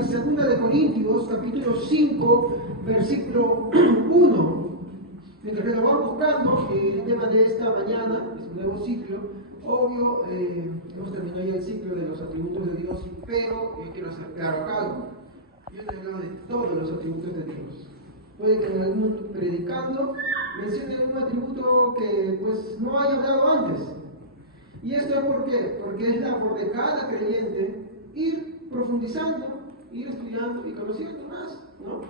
Biblia, 2 Corintios, capítulo 5, versículo 1. Mientras que lo vamos buscando, el tema de esta mañana es un nuevo ciclo. Obvio, hemos terminado ya el ciclo de los atributos de Dios, pero yo quiero hacer claro acá algo. Yo te he hablado de todos los atributos de Dios. Puede que en algún predicando mencione algún atributo que pues no haya hablado antes. ¿Y esto es por qué? Porque es labor de cada creyente ir profundizando, ir estudiando y conociendo más, ¿no?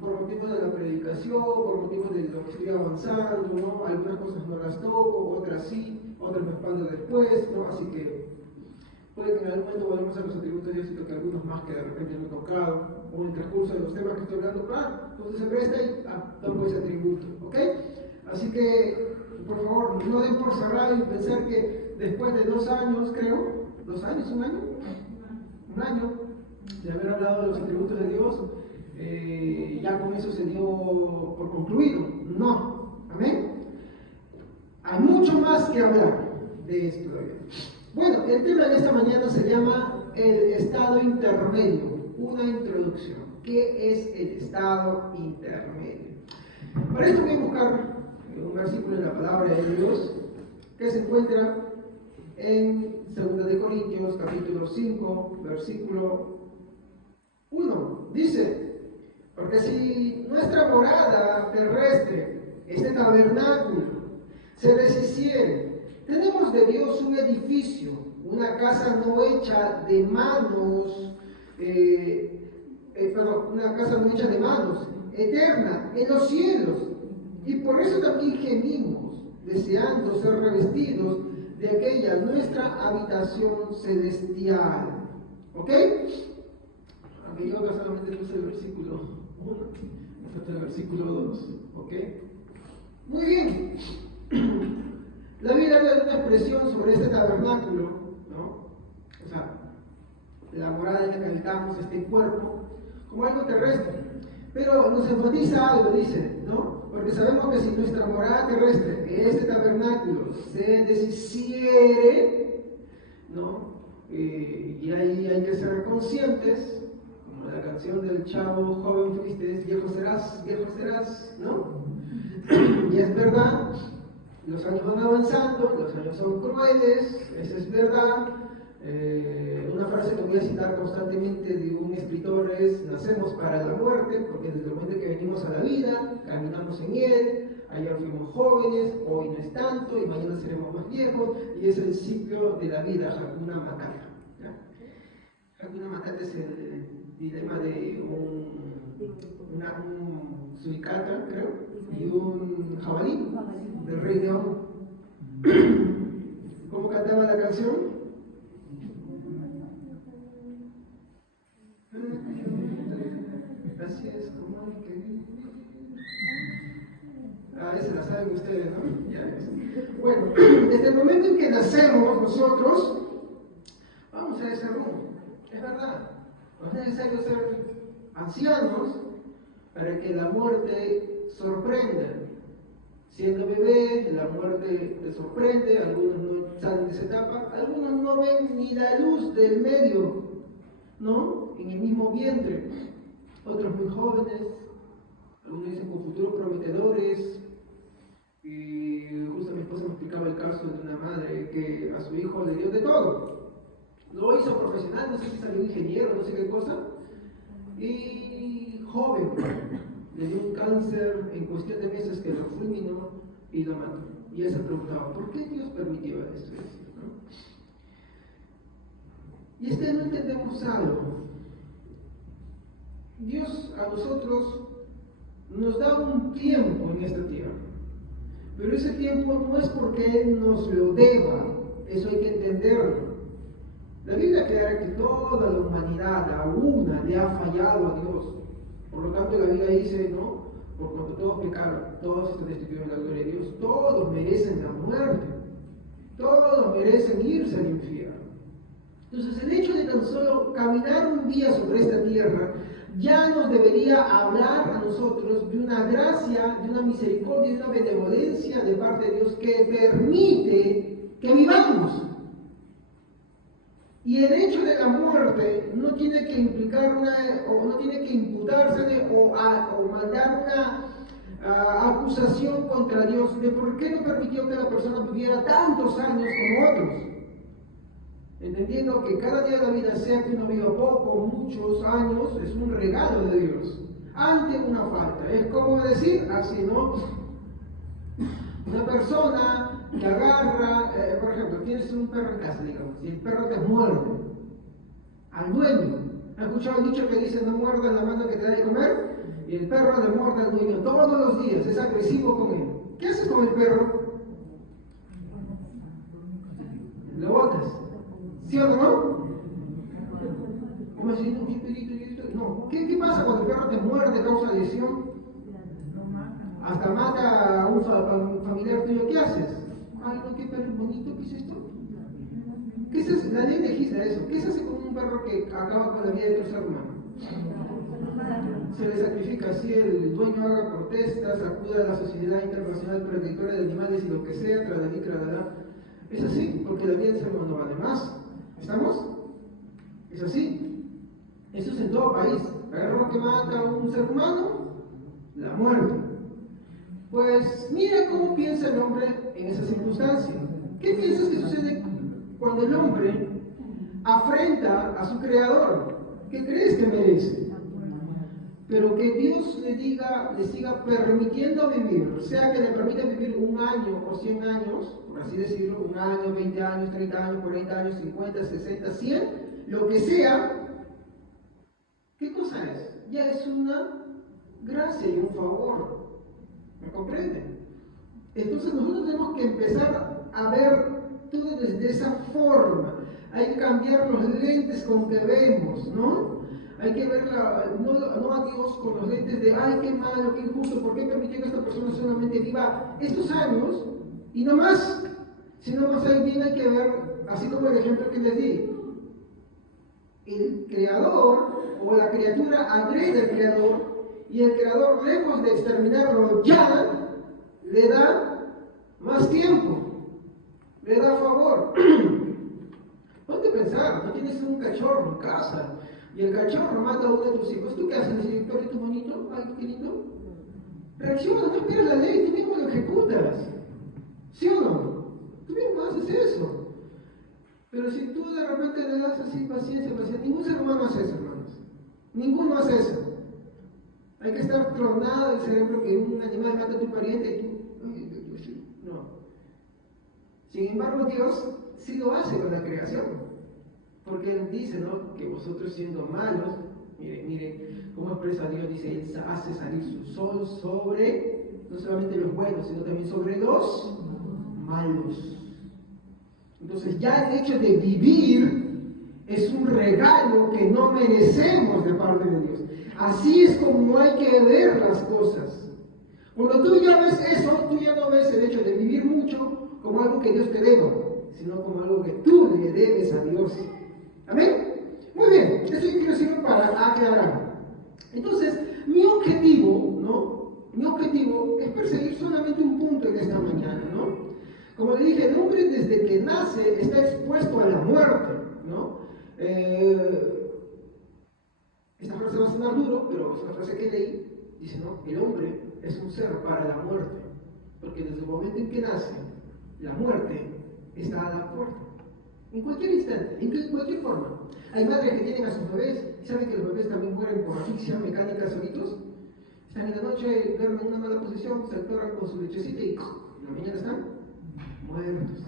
Por motivos de la predicación, por motivos de lo que estoy avanzando, ¿no? Algunas cosas no las toco, otras sí, otras me expando después, ¿no? Así que puede que en algún momento volvamos a los atributos de Dios y toque algunos más que de repente no he tocado, o en el transcurso de los temas que estoy hablando, claro, entonces se presta y toco ese atributo, ¿ok? Así que, por favor, no den por cerrado y pensar que después de 2 años, creo, 2 años, un año de haber hablado de los atributos de Dios, ya con eso se dio por concluido. No, amén. Hay mucho más que hablar de esto. Bueno, el tema de esta mañana se llama el estado intermedio, una introducción. ¿Qué es el estado intermedio? Para esto voy a buscar un versículo en la palabra de Dios que se encuentra en 2 Corintios capítulo 5, versículo 1. Dice: porque si nuestra morada terrestre, este tabernáculo, se deshiciere, tenemos de Dios un edificio, una casa no hecha de manos, una casa no hecha de manos, eterna, en los cielos. Y por eso también gemimos, deseando ser revestidos de aquella nuestra habitación celestial. ¿Ok? Aunque yo acá solamente puse el versículo 1, hasta el versículo 2. ¿Ok? Muy bien. La Biblia da una expresión sobre este tabernáculo, ¿no? O sea, la morada en la que habitamos, este cuerpo, como algo terrestre. Pero nos enfatiza algo, dice, ¿no? Porque sabemos que si nuestra morada terrestre, este tabernáculo, se deshiciere, ¿no? Y ahí hay que ser conscientes, como la canción del chavo joven fuiste, viejo serás, ¿no? Y es verdad, los años van avanzando, los años son crueles, eso es verdad. Una frase que voy a citar constantemente de un escritor es: nacemos para la muerte, porque desde el momento que venimos a la vida, caminamos en él, ayer fuimos jóvenes, hoy no es tanto, y mañana seremos más viejos, y es el ciclo de la vida, Hakuna Matata. Hakuna Matata es el dilema de un suricata, creo, y un jabalí, del Rey León. ¿Cómo cantaba la canción? Así es como hay que vivir. Esa la saben ustedes, ¿no? Ya ves. Bueno, desde el momento en que nacemos nosotros, vamos a ese rumbo. Es verdad. No es necesario ser ancianos para que la muerte sorprenda. Siendo bebé, la muerte te sorprende, algunos no salen de esa etapa, algunos no ven ni la luz del medio, ¿no? En el mismo vientre. Otros muy jóvenes, algunos dicen con futuros prometedores. Y justo mi esposa me explicaba el caso de una madre que a su hijo le dio de todo. Lo hizo profesional, no sé si salió ingeniero, no sé qué cosa. Y joven, le dio un cáncer en cuestión de meses que lo fulminó y lo mató. Y ella se preguntaba, ¿por qué Dios permitió esto? ¿No? Y es que no entendemos algo. Dios a nosotros nos da un tiempo en esta tierra, pero ese tiempo no es porque Él nos lo deba, eso hay que entenderlo. La Biblia aclara que toda la humanidad, a una, le ha fallado a Dios. Por lo tanto, la Biblia dice, ¿no? Por cuanto todos pecaron, todos están destituidos de la gloria de Dios, todos merecen la muerte, todos merecen irse al infierno. Entonces, el hecho de tan solo caminar un día sobre esta tierra ya nos debería hablar a nosotros de una gracia, de una misericordia, de una benevolencia de parte de Dios que permite que vivamos. Y el hecho de la muerte no tiene que implicar o no tiene que imputársele o mandar una acusación contra Dios de por qué no permitió que la persona viviera tantos años como otros. Entendiendo que cada día de la vida, sea que uno viva poco o muchos años, es un regalo de Dios ante una falta. Es como decir, así, ¿no? Una persona que agarra, por ejemplo, tienes un perro en casa, digamos, y el perro te muerde al dueño. ¿Has escuchado el dicho que dice no muerda la mano que te da de comer? Y el perro le muerde al dueño todos los días, es agresivo con él. ¿Qué haces con el perro? Lo botas. ¿Sí o no? ¿Cómo así? No, ¿qué perito? No. ¿Qué pasa cuando el perro te muerde, causa lesión? Hasta mata a un familiar tuyo. ¿Qué haces? Ay, no, qué perro bonito, ¿qué es esto? ¿Qué se hace? La ley legisla eso. ¿Qué se hace con un perro que acaba con la vida de otro ser humano? Se le sacrifica, así el dueño haga protestas, acuda a la Sociedad Internacional Protectora de Animales y lo que sea, trasladí. Es así, porque la vida del ser humano no vale más. ¿Estamos? Es así. Eso es en todo país. Agarra que mata a un ser humano, la muerte. Pues mira cómo piensa el hombre en esa circunstancia. ¿Qué piensas que sucede cuando el hombre afrenta a su creador? ¿Qué crees que merece? Pero que Dios le siga permitiendo vivir, sea que le permita vivir 1 año o 100 años, por así decirlo, 1 año, 20 años, 30 años, 40 años, 50, 60, 100, lo que sea, ¿qué cosa es? Ya es una gracia y un favor. ¿Me comprenden? Entonces nosotros tenemos que empezar a ver todo desde esa forma. Hay que cambiar los lentes con que vemos, ¿no? Hay que ver no a Dios con los lentes de, ay, qué malo, qué injusto, ¿por qué permitió que esta persona solamente viva estos años y no más? Sino más bien hay que ver, así como el ejemplo que les di, el creador o la criatura agrede al creador y el creador, lejos de exterminarlo ya, le da más tiempo, le da favor. Ponte a pensar, no tienes un cachorro en casa y el cachorro mata a uno de tus hijos. ¿Tú qué haces? ¿Dices, perrito bonito? Ay, qué lindo. Reacciona, no esperas la ley, tú mismo lo ejecutas. ¿Sí o no? Tú mismo haces eso. Pero si tú de repente le das así paciencia, ningún ser humano hace eso, hermanos. Ninguno hace eso. Hay que estar tronado el cerebro que un animal mata a tu pariente y tú, no. Sin embargo, Dios sí lo hace con la creación. Porque Él dice, ¿no? Que vosotros siendo malos, miren cómo expresa Dios, dice, Él hace salir su sol sobre, no solamente los buenos, sino también sobre los malos. Entonces ya el hecho de vivir es un regalo que no merecemos de parte de Dios. Así es como hay que ver las cosas. Cuando tú ya ves eso, tú ya no ves el hecho de vivir mucho como algo que Dios te deba, sino como algo que tú le debes a Dios. ¿Amén? Muy bien, esto yo quiero decirlo para aclarar. Entonces, mi objetivo, ¿no? Mi objetivo es perseguir solamente un punto en esta mañana, ¿no? Como le dije, el hombre desde que nace está expuesto a la muerte, ¿no? Esta frase va a sonar duro, pero es una frase que leí. Dice, ¿no? El hombre es un ser para la muerte, porque desde el momento en que nace, la muerte está a la puerta. En cualquier instante, en cualquier forma. Hay madres que tienen a sus bebés y saben que los bebés también mueren por asfixia mecánica solitos. Están en la noche, duermen en una mala posición, se atoran con su lechecita y en la mañana están muertos.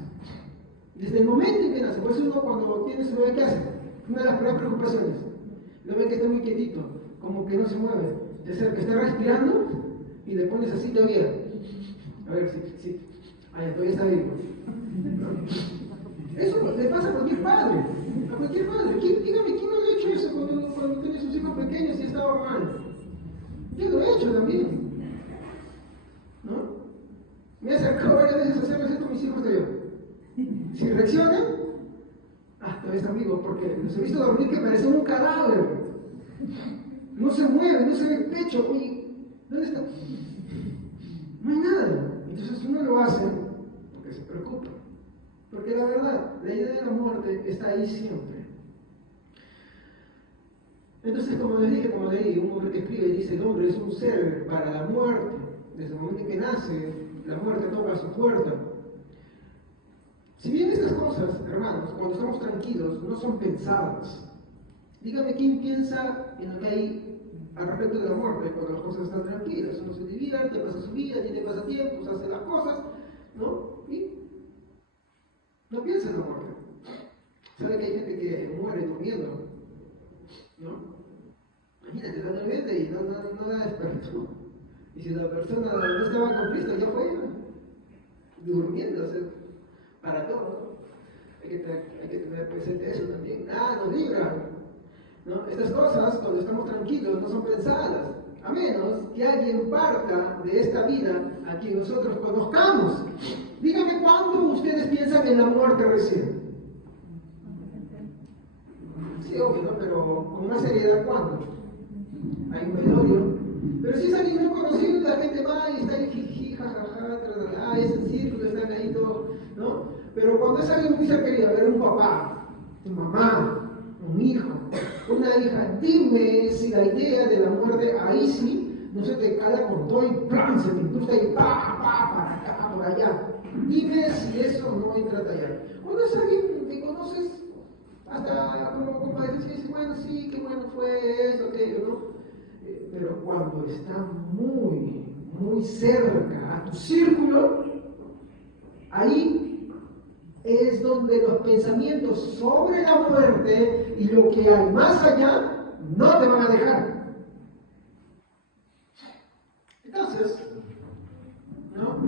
Desde el momento en que nace, por eso uno cuando tiene su bebé, ¿qué hace? Una de las primeras preocupaciones. Lo ven que está muy quietito, como que no se mueve. Te acerca, está respirando y le pones así todavía. A ver si. Todavía está vivo. Eso le pasa a cualquier padre. A cualquier padre. Dígame, ¿quién no ha hecho eso cuando tiene sus hijos pequeños y estaba mal? Yo lo he hecho también. ¿No? Me he acercado varias veces a hacerlo así con mis hijos todavía. Si reaccionan, todavía están vivos, porque los he visto dormir que parecen un cadáver. No se mueve, no se ve el pecho. Oye, ¿dónde está? No hay nada. Entonces uno lo hace porque se preocupa. Porque la verdad, la idea de la muerte está ahí siempre. Entonces, como les dije, como leí, un hombre que escribe dice, el hombre es un ser para la muerte. Desde el momento en que nace, la muerte toca a su puerta. Si bien estas cosas, hermanos, cuando estamos tranquilos, no son pensadas. Dígame quién piensa en lo que hay al respecto de la muerte cuando las cosas están tranquilas. Uno se divierte, pasa su vida, tiene pasatiempos, hace las cosas, ¿no? Y no piensa en la muerte. ¿Sabe que hay gente que muere durmiendo? ¿No? Imagínate, está durmiendo y no la despertó. Y si la persona no estaba con Cristo, ya fue durmiendo, o sea, para todo. Hay que tener presente eso también. Nada nos libra. ¿No? Estas cosas, cuando estamos tranquilos, no son pensadas, a menos que alguien parta de esta vida a quien nosotros conozcamos. Dígame cuándo ustedes piensan en la muerte recién. Sí, obvio, ¿no? Pero con más seriedad, ¿cuándo? Hay un velorio. Pero si es alguien no conocido, la gente va y está ahí, jiji, jajaja, es el círculo, están ahí todos, ¿no? Pero cuando es alguien muy cercano, a ver, un papá, tu mamá, un hijo, una hija, dime si la idea de la muerte ahí sí no se te cala con todo y plan, se te incrusta y para acá, por allá. Dime si eso no entra a tallar. Cuando es alguien que conoces, hasta como compadeces y dices, bueno, sí, qué bueno fue eso, aquello, ¿no? Pero cuando está muy cerca a tu círculo, ahí es donde los pensamientos sobre la muerte y lo que hay más allá no te van a dejar. Entonces, ¿no?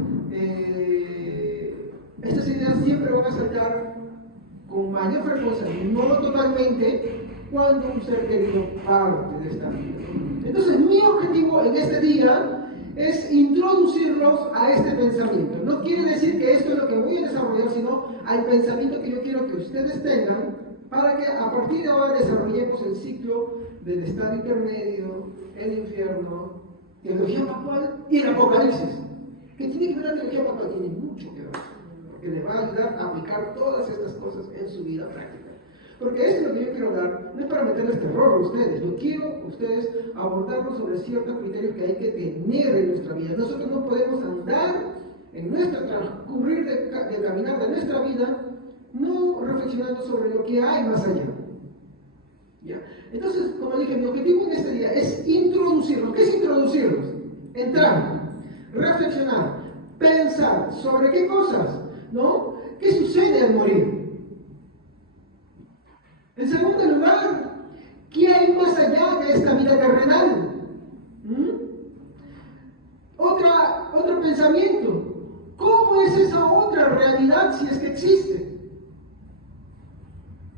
Estas ideas siempre van a saltar con mayor frecuencia, no totalmente, cuando un ser querido parte de esta vida. Entonces, mi objetivo en este día es introducirlos a este pensamiento. No quiere decir que esto es lo que voy a desarrollar, sino al pensamiento que yo quiero que ustedes tengan para que a partir de ahora desarrollemos el ciclo del estado intermedio, el infierno, teología pascual y el apocalipsis. ¿Qué tiene que ver la teología pascual? Tiene mucho que ver, porque le va a ayudar a aplicar todas estas cosas en su vida práctica. Porque esto es lo que yo quiero hablar, no es para meterles terror a ustedes, yo quiero ustedes abordarlo sobre ciertos criterios que hay que tener en nuestra vida. Nosotros no podemos andar en nuestro transcurrir de caminar de nuestra vida no reflexionando sobre lo que hay más allá. ¿Ya? Entonces, como dije, mi objetivo en este día es introducirlos. ¿Qué es introducirlos? Entrar, reflexionar, pensar sobre qué cosas, ¿no? ¿Qué sucede al morir? En segundo lugar, ¿qué hay más allá de esta vida terrenal? Otro pensamiento. ¿Cómo es esa otra realidad si es que existe?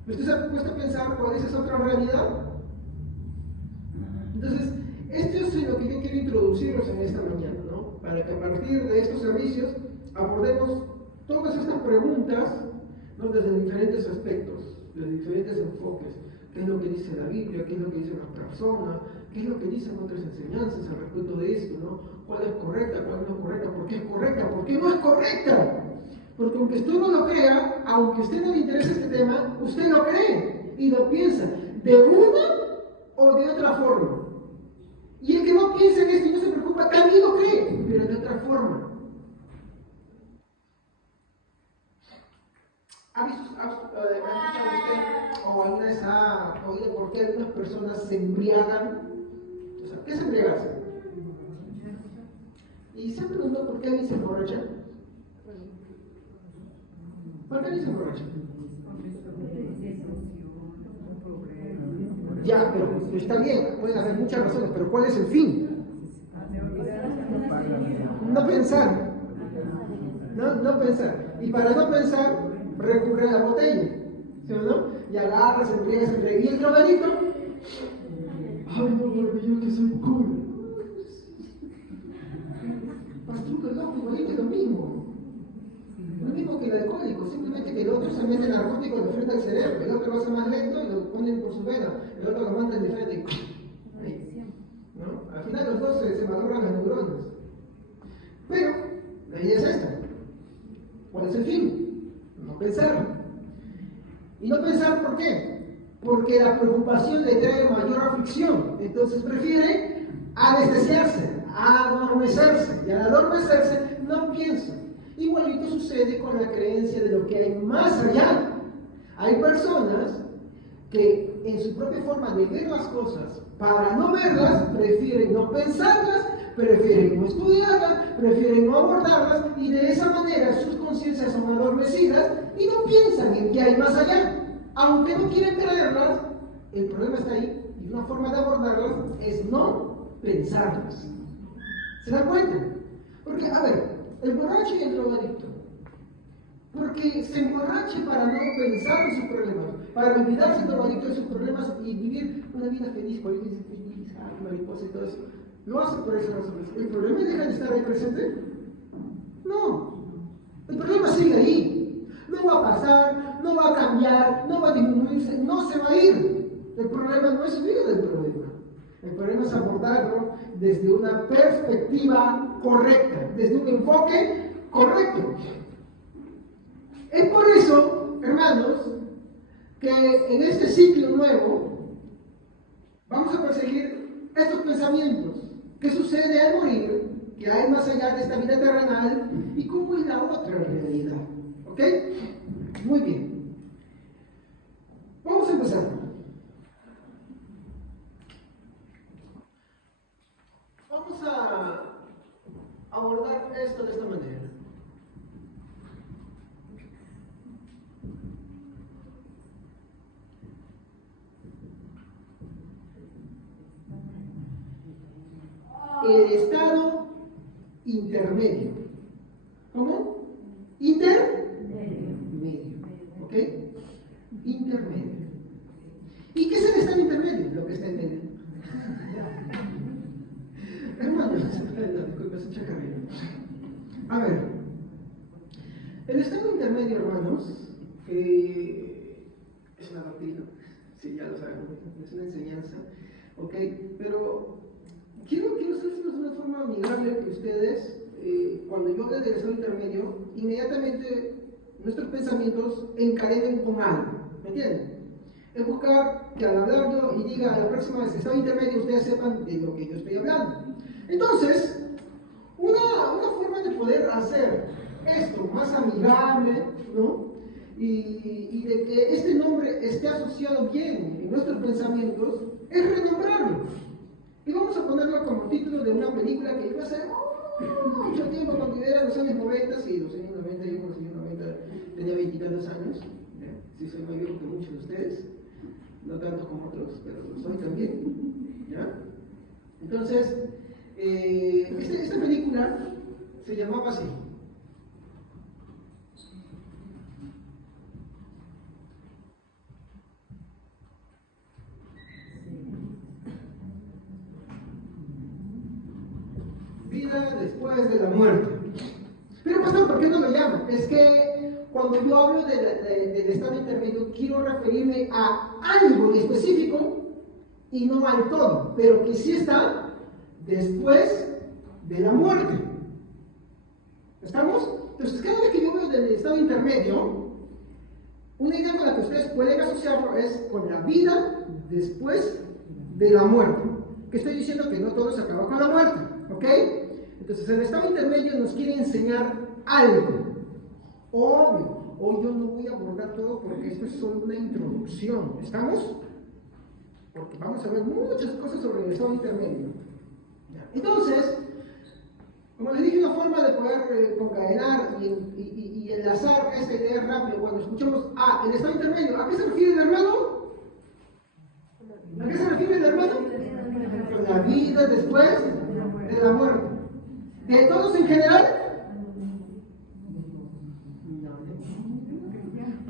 ¿Usted se ha puesto a pensar cuál es esa otra realidad? Entonces, esto es lo que yo quiero introducirlos en esta mañana, ¿no? Para que a partir de estos servicios abordemos todas estas preguntas, ¿no? Desde diferentes aspectos, desde diferentes enfoques. ¿Qué es lo que dice la Biblia? ¿Qué es lo que dicen las personas? ¿Qué es lo que dicen otras enseñanzas al respecto de esto, ¿no? ¿Cuál es correcta? ¿Cuál no es correcta? ¿Por qué es correcta? ¿Por qué no es correcta? Porque aunque usted no lo crea, aunque a usted no le interese este tema, usted lo cree y lo piensa de una o de otra forma. Y el que no piensa en esto y no se preocupa, también lo cree, pero de otra forma. ¿Ha escuchado usted o alguna vez ha oído por qué algunas personas se embriagan? O sea, ¿qué es embriagarse? ¿Y se han preguntado por qué alguien se emborracha? ¿Por qué alguien se emborracha? Ya, pero está bien, pueden haber muchas razones, pero ¿cuál es el fin? No pensar. No pensar. Y para no pensar, recurre a la botella. ¿Sí o no? Y agarra, se embriaga. Y el drogadito, ay, no, porque yo que soy cool. Pastor, loco, igualito es lo mismo. Lo mismo que el alcohólico, simplemente que el otro se mete narcótico de frente al cerebro, el otro va a ser más lento y lo ponen por su vena, el otro lo manda de frente. ¿No? Al final los dos se valoran las neuronas. Pero la idea es esta. ¿Cuál es el fin? No pensar. ¿Y no pensar por qué? Porque la preocupación le trae mayor aflicción aflicción. Entonces prefiere anestesiarse, adormecerse. Y al adormecerse no piensa. Igualito sucede con la creencia de lo que hay más allá. Hay personas que en su propia forma de ver las cosas, para no verlas, prefieren no pensarlas, prefieren no estudiarlas, prefieren no abordarlas, y de esa manera sus conciencias son adormecidas y no piensan en qué hay más allá. Aunque no quieren creerlas, el problema está ahí, y una forma de abordarlas es no pensarlas. ¿Se dan cuenta? Porque, a ver, el borracho y el drogadicto, porque se emborrache para no pensar en sus problemas, para olvidarse el drogadicto de sus problemas y vivir una vida feliz, cuando dice feliz, mariposa y todo eso, lo hace por esa razón. ¿El problema deja de estar ahí presente? No. El problema sigue ahí. No va a pasar, no va a cambiar, no va a disminuirse, no se va a ir. El problema no es huir del problema. El problema es abordarlo desde una perspectiva correcta, desde un enfoque correcto. Es por eso, hermanos, que en este ciclo nuevo vamos a perseguir estos pensamientos. ¿Qué sucede al morir? ¿Qué hay más allá de esta vida terrenal? ¿Y cómo es la otra realidad? ¿Ok? Muy bien. Vamos a empezar. Vamos a abordar esto de esta manera. El estado intermedio. ¿Cómo? Intermedio. ¿Ok? Intermedio. ¿Y qué es el estado intermedio? Lo que está en medio. Hermanos, disculpa, es un chacarrillo. A ver, el estado intermedio, hermanos, es una doctrina, sí, ya lo sabemos, es una enseñanza, ¿ok? Pero quiero hacérselos de una forma amigable que ustedes, cuando yo hable del estado intermedio, inmediatamente nuestros pensamientos encadenen con algo, ¿me entienden? Es buscar que al hablar yo y diga a la próxima vez estado intermedio, ustedes sepan de lo que yo estoy hablando. Entonces, una forma de poder hacer esto más amigable, ¿no? Y de que este nombre esté asociado bien en nuestros pensamientos, es renombrarlo. Y vamos a ponerlo como título de una película que iba a ser mucho tiempo cuando era los años 90, sí, los años 90, yo en los años 90 tenía 20 y tantos años, sí soy mayor que muchos de ustedes, no tanto como otros, pero lo soy también, ¿ya? Entonces, esta película se llamaba así. Vida después de la muerte. Pero pastor, ¿por qué no lo llaman? Es que cuando yo hablo del estado intermedio, quiero referirme a algo específico y no al todo, pero que sí está después de la muerte. ¿Estamos? Entonces, cada vez que yo hablo del estado intermedio, una idea con la que ustedes pueden asociarlo es con la vida después de la muerte. Que estoy diciendo que no todo se acaba con la muerte, ¿ok? Entonces, el estado intermedio nos quiere enseñar algo. Obvio, hoy yo no voy a abordar todo porque esto es solo una introducción. ¿Estamos? Porque vamos a ver muchas cosas sobre el estado intermedio. Entonces, como les dije, una forma de poder concadenar y enlazar esta idea rápido cuando escuchamos el estado intermedio. ¿A qué se refiere el hermano? ¿A qué se refiere el hermano? La vida después de la muerte. ¿De todos en general? No.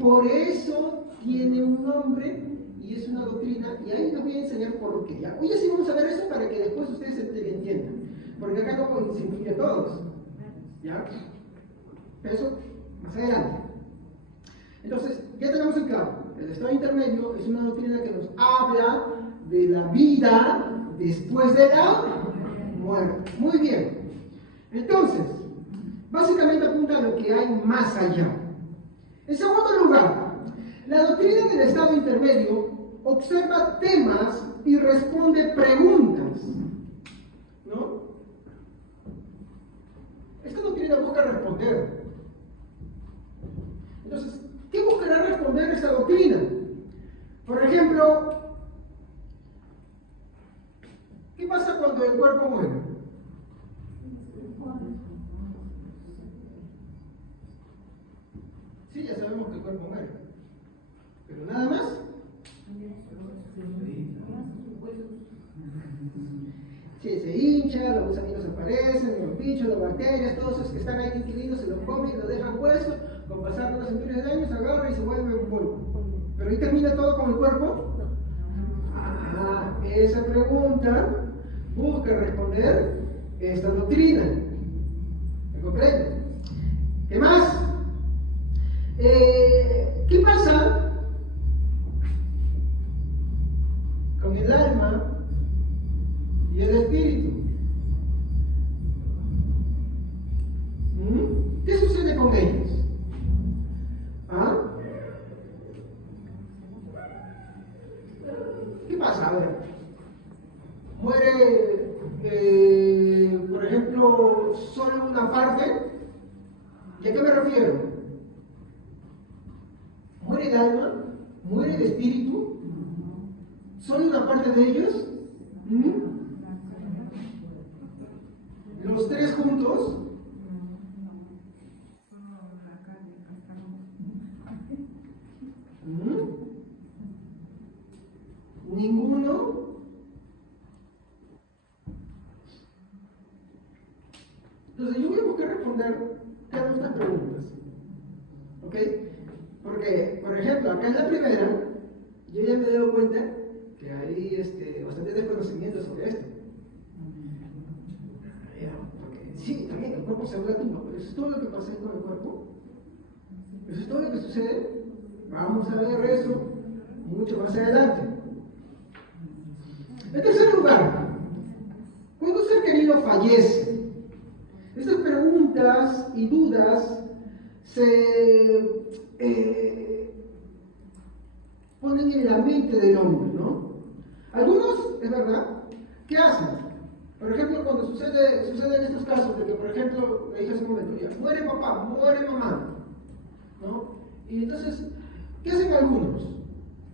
Por eso tiene un nombre y es una doctrina, y ahí les voy a enseñar por qué. ¿Ya? Hoy sí vamos a ver eso para que después ustedes entiendan, porque acá no se incluye a todos. ¿Ya? Eso más adelante. Entonces, ya tenemos en claro, el estado intermedio es una doctrina que nos habla de la vida después de la muerte. Muy bien. Entonces, básicamente apunta a lo que hay más allá. En segundo lugar, la doctrina del estado intermedio observa temas y responde preguntas, ¿no? Esta doctrina busca responder. Entonces, ¿qué buscará responder esta doctrina? Por ejemplo, ¿qué pasa cuando el cuerpo muere? Sí, ya sabemos que el cuerpo muere. Pero nada más. Sí, se hincha, los gusanitos aparecen, los bichos, las bacterias, todos esos que están ahí inquilinos se los comen y lo dejan puesto, con pasar unos centurias de años, agarra y se vuelve un polvo. Pero ahí termina todo con el cuerpo. Esa pregunta busca responder esta doctrina. ¿Me comprende? ¿Qué más? ¿Qué pasa con el alma y el espíritu? ¿Qué sucede con ellos? ¿Qué pasa? A ver, muere, por ejemplo, solo una parte. ¿Y a qué me refiero? ¿Muere el alma? ¿Muere el espíritu? ¿Solo una parte de ellos? ¿Los tres juntos? ¿Ninguno? Entonces yo voy a buscar responder cada una de estas preguntas. ¿Ok? Porque, por ejemplo, acá en la primera, yo ya me he dado cuenta que hay bastante desconocimiento sobre esto. Porque sí, también el cuerpo se latino, pero eso es todo lo que pasa con el cuerpo. Eso es todo lo que sucede. Vamos a ver eso mucho más adelante. En tercer lugar, cuando un ser querido fallece, estas preguntas y dudas se ponen en la mente del hombre, ¿no? Algunos, es verdad, ¿qué hacen? Por ejemplo, cuando suceden estos casos de que, por ejemplo, le dije hace un momento, ya, muere papá, muere mamá, ¿no? Y entonces, ¿qué hacen algunos?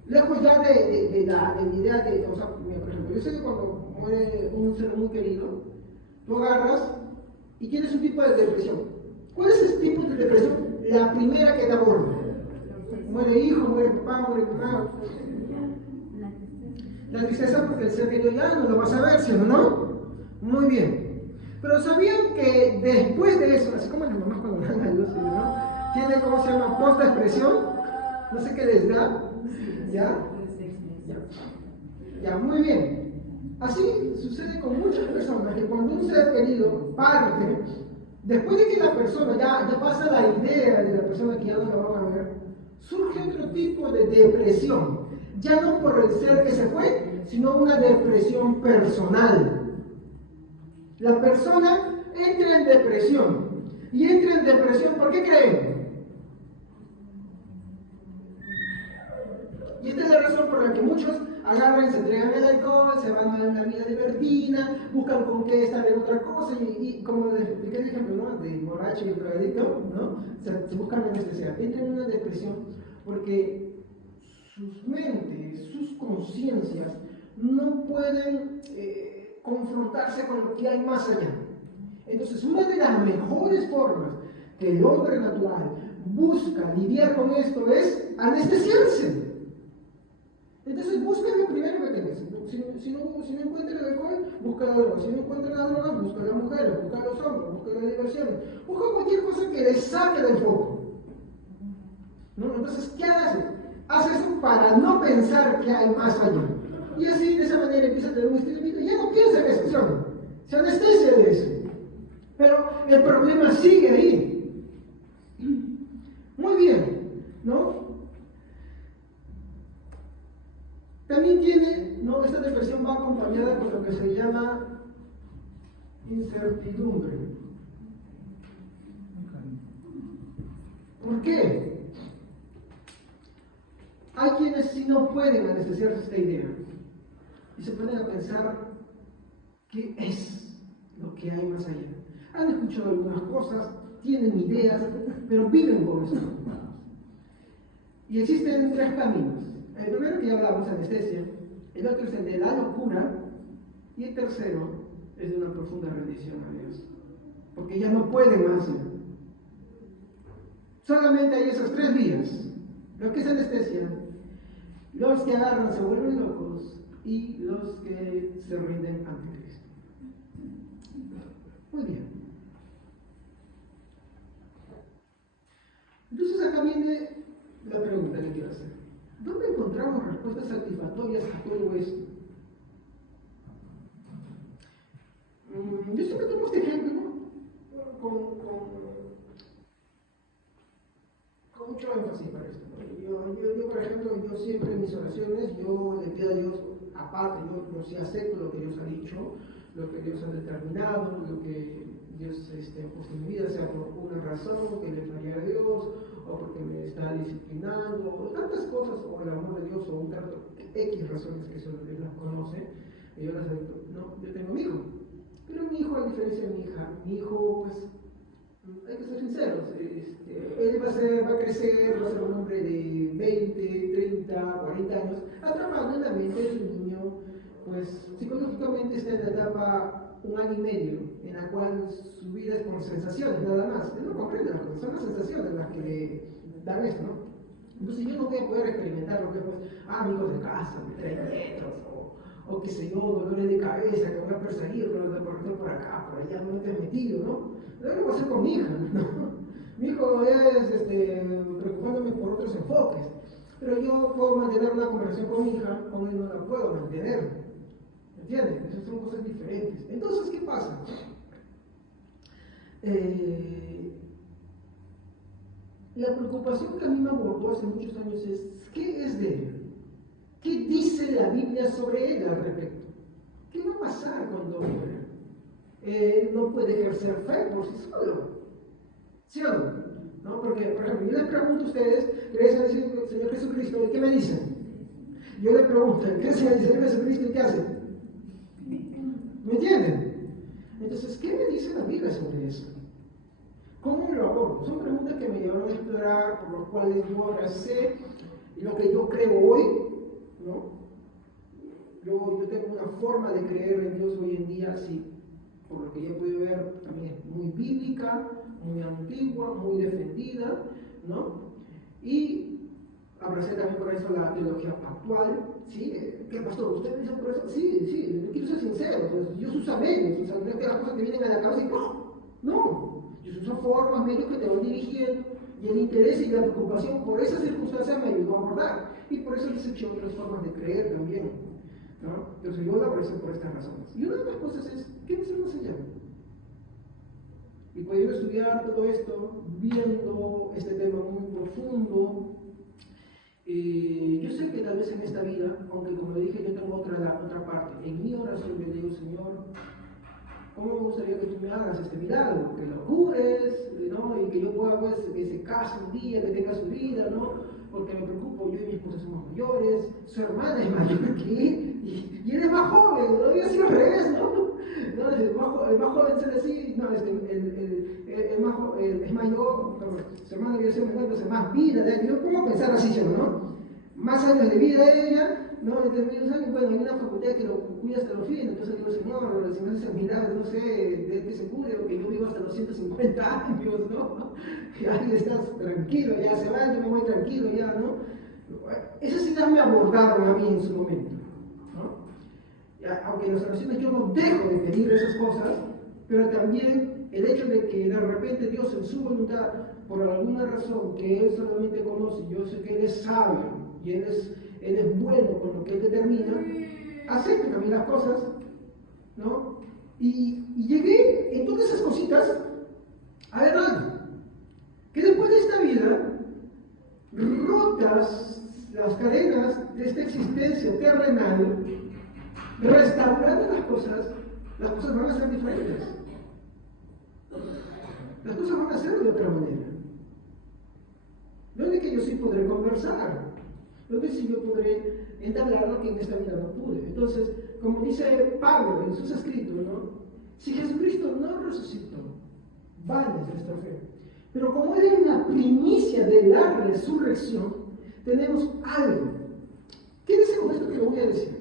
Lejos ya de la idea de, o sea, mira, por ejemplo, yo sé que cuando muere un ser muy querido, tú agarras y tienes un tipo de depresión. ¿Cuál es ese tipo de depresión? La primera que te aborda. Muere hijo, muere papá, muere mamá. La tristeza porque el ser querido ya no lo vas a ver, ¿sí o no? Muy bien. Pero ¿sabían que después de eso, así como las mamás cuando dan a luz, ¿no? Tiene, ¿cómo se llama? Post-depresión. No sé qué les da. ¿Ya? Ya, muy bien. Así sucede con muchas personas, que cuando un ser querido parte, después de que la persona ya pasa la idea de la persona que ya no la van a ver, surge otro tipo de depresión. Ya no por el ser que se fue, sino una depresión personal. La persona entra en depresión. Y entra en depresión, ¿por qué creen? Y esta es la razón por la que muchos agarran, se entregan el alcohol, se van a una vida libertina, buscan con qué estar en otra cosa, y como les expliqué el ejemplo, ¿no? De borracho y drogadicto, ¿no? Se buscan anestesiar, entran en una depresión porque sus mentes, sus conciencias no pueden confrontarse con lo que hay más allá. Entonces, una de las mejores formas que el hombre natural busca lidiar con esto es anestesiarse. Entonces busca lo primero que tengas. Si no encuentras el alcohol, busca la droga. Si no encuentras la droga, busca a la mujer, busca a los hombres, busca la diversión. Busca cualquier cosa que le saque del foco. ¿No? Entonces, ¿qué hace? Hace eso para no pensar que hay más allá. Y así, de esa manera, empieza a tener un estilo de vida. Ya no piensa en eso, se anestesia de eso. Pero el problema sigue ahí. Muy bien, ¿no? También tiene, ¿no? Esta depresión va acompañada con lo que se llama incertidumbre. ¿Por qué? Hay quienes sí no pueden anestesiarse esta idea. y se ponen a pensar qué es lo que hay más allá. Han escuchado algunas cosas, tienen ideas, pero viven con eso. Y existen tres caminos. El primero que ya hablamos, anestesia, el otro es el de la locura, y el tercero es de una profunda rendición a Dios. Porque ya no pueden más. Solamente hay esas tres vías. Lo que es anestesia, los que agarran se vuelven locos y los que se rinden ante Cristo. Muy bien. Entonces acá viene la pregunta que quiero hacer. ¿Dónde encontramos respuestas satisfactorias a todo esto? Yo siempre tomo este ejemplo, ¿no? con mucho énfasis para esto, ¿no? Yo, por ejemplo, yo siempre en mis oraciones, yo le pido a Dios, aparte, yo sí acepto lo que Dios ha dicho, lo que Dios ha determinado, lo que Dios ha puesto en mi vida, sea por una razón que le fallé a Dios, o porque me está disciplinando, o tantas cosas, o el amor de Dios, o un tanto X razones que solo Dios las conoce, y yo las acepto. No, yo tengo mi hijo, pero mi hijo, a diferencia de mi hija, mi hijo, pues, hay que ser sinceros, él va a crecer, va a ser un hombre de 20, 30, 40 años, atrapado en la mente de un niño, pues psicológicamente está en la etapa 1 año y medio, en la cual su vida es por sensaciones, nada más. Él no comprende las cosas, son las sensaciones las que le dan esto, ¿no? Entonces yo no voy a poder experimentar lo que es, amigos de casa, de 3 metros, o qué sé yo, dolores de cabeza, que voy a perseguir con el corrector por acá, por allá, no te has metido, ¿no? Lo voy a hacer con mi hija, ¿no? Mi hijo es preocupándome por otros enfoques, pero yo puedo mantener una conversación con mi hija, con él no la puedo mantener. ¿Entienden? Esas son cosas diferentes. Entonces, ¿qué pasa? La preocupación que a mí me abordó hace muchos años es, ¿qué es de él? ¿Qué dice la Biblia sobre él al respecto? ¿Qué va a pasar cuando muera? Él no puede ejercer fe por sí solo. ¿Sí o no? ¿No? Porque, por ejemplo, yo les pregunto a ustedes, ¿creen en el Señor Jesucristo? ¿Y qué me dicen? Yo les pregunto, ¿creen en el Señor Jesucristo? ¿Y qué hacen? ¿Me entienden? Entonces, ¿qué me dice la Biblia sobre eso? ¿Cómo lo abordo? Son preguntas que me llevaron a explorar, por las cuales yo ahora sé lo que yo creo hoy, ¿no? Yo tengo una forma de creer en Dios hoy en día, sí, por lo que yo he podido ver, también es muy bíblica, muy antigua, muy defendida, ¿no? Y abracé también por eso la teología actual, ¿sí? ¿Qué pastor? ¿Usted dice por eso? Sí, yo quiero ser sincero, yo uso medios, o sea, no es que las cosas que vienen a la cabeza y no, yo uso formas, medios que te van dirigiendo, y el interés y la preocupación por esas circunstancias me ayudó a abordar, y por eso les he hecho otras formas de creer también, ¿no? Entonces yo la abracé por estas razones. Y una de las cosas es, ¿qué nos enseñan? Y pudiendo estudiar todo esto, viendo este tema muy profundo, yo sé que tal vez en esta vida, aunque como dije, yo tengo otra parte, en mi oración le digo, Señor, ¿cómo me gustaría que tú me hagas este milagro? Que lo cures, ¿no? Y que yo pueda, pues, que se case un día, que tenga su vida, ¿no? Porque me preocupo, yo y mi esposa somos mayores, su hermana es mayor que él, y él es más joven, no había sido al revés, ¿no? No, el más joven ser así, no, es mayor, su hermana había sido menor, entonces más vida de él. Yo puedo pensar así, ¿no? Más años de vida de ella, ¿no? Entonces, bueno, hay una facultad que lo cuida hasta los fines, entonces digo, Señor, si me haces milagros, no sé, de que se cure, o que yo vivo hasta los 150 años, ¿no? Y ahí estás tranquilo, ya se va, yo me voy tranquilo, ya, ¿no? Esas ideas me abordaron a mí en su momento, ¿no? Aunque en las oraciones yo no dejo de pedir esas cosas, pero también el hecho de que de repente Dios en su voluntad, por alguna razón que Él solamente conoce, yo sé que Él es sabio y Él es bueno con lo que Él determina, acepto también las cosas, ¿no? Y llegué en todas esas cositas a ver algo, que después de esta vida, rotas las cadenas de esta existencia terrenal, restaurando las cosas van a ser diferentes. Las cosas van a ser de otra manera. Donde que yo sí podré conversar, donde sí yo podré entablar lo que en esta vida no pude. Entonces, como dice Pablo en sus escritos, ¿no? Si Jesucristo no resucitó, vana es nuestra fe. Pero como Él es la primicia de la resurrección, tenemos algo. Quédese con esto que lo voy a decir.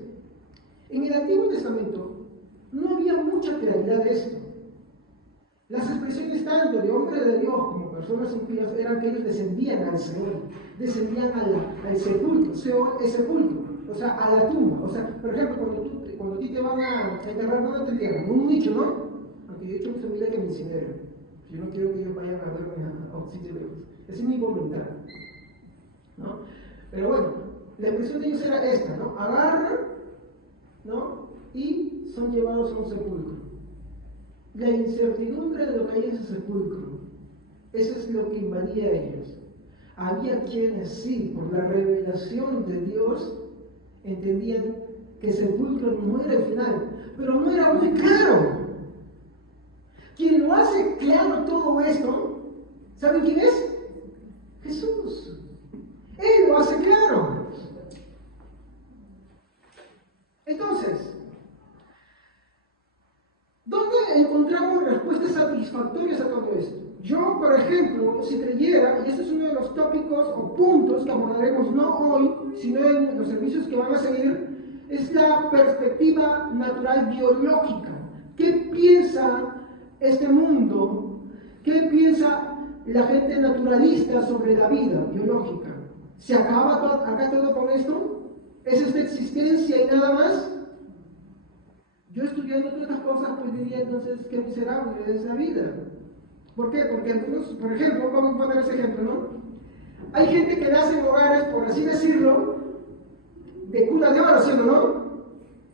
En el Antiguo Testamento no había mucha claridad de esto. Las expresiones tanto de hombre de Dios como personas impías eran que ellos descendían al Seol, descendían al sepulcro. Seol es sepulcro, o sea, a la tumba. O sea, por ejemplo, cuando a ti te van a enterrar, ¿dónde te entierran? En un nicho, ¿no? Aunque yo he hecho mi familia que me incineren. Yo no quiero que ellos vayan a verme a un sitio lejos. Esa es mi voluntad, ¿no? Pero bueno, la expresión de ellos era esta, ¿no? Agarran, ¿no? Y son llevados a un sepulcro. La incertidumbre de lo que hay en ese sepulcro, eso es lo que invadía a ellos. Había quienes sí, por la revelación de Dios, entendían que el sepulcro no era el final, pero no era muy claro. Quien lo hace claro todo esto, ¿saben quién es? Jesús. Él lo hace claro. Entonces, ¿dónde encontramos respuestas satisfactorias a todo esto? Yo, por ejemplo, si creyera, y este es uno de los tópicos o puntos que abordaremos no hoy, sino en los servicios que van a seguir, es la perspectiva natural biológica. ¿Qué piensa este mundo? ¿Qué piensa la gente naturalista sobre la vida biológica? ¿Se acaba acá todo con esto? ¿Es esta existencia y nada más? Yo estudiando todas estas cosas, pues diría entonces qué miserable es la vida. ¿Por qué? Porque algunos, por ejemplo, vamos a poner ese ejemplo, ¿no? Hay gente que nace en hogares, por así decirlo, de cuna de oro, ¿sí o no?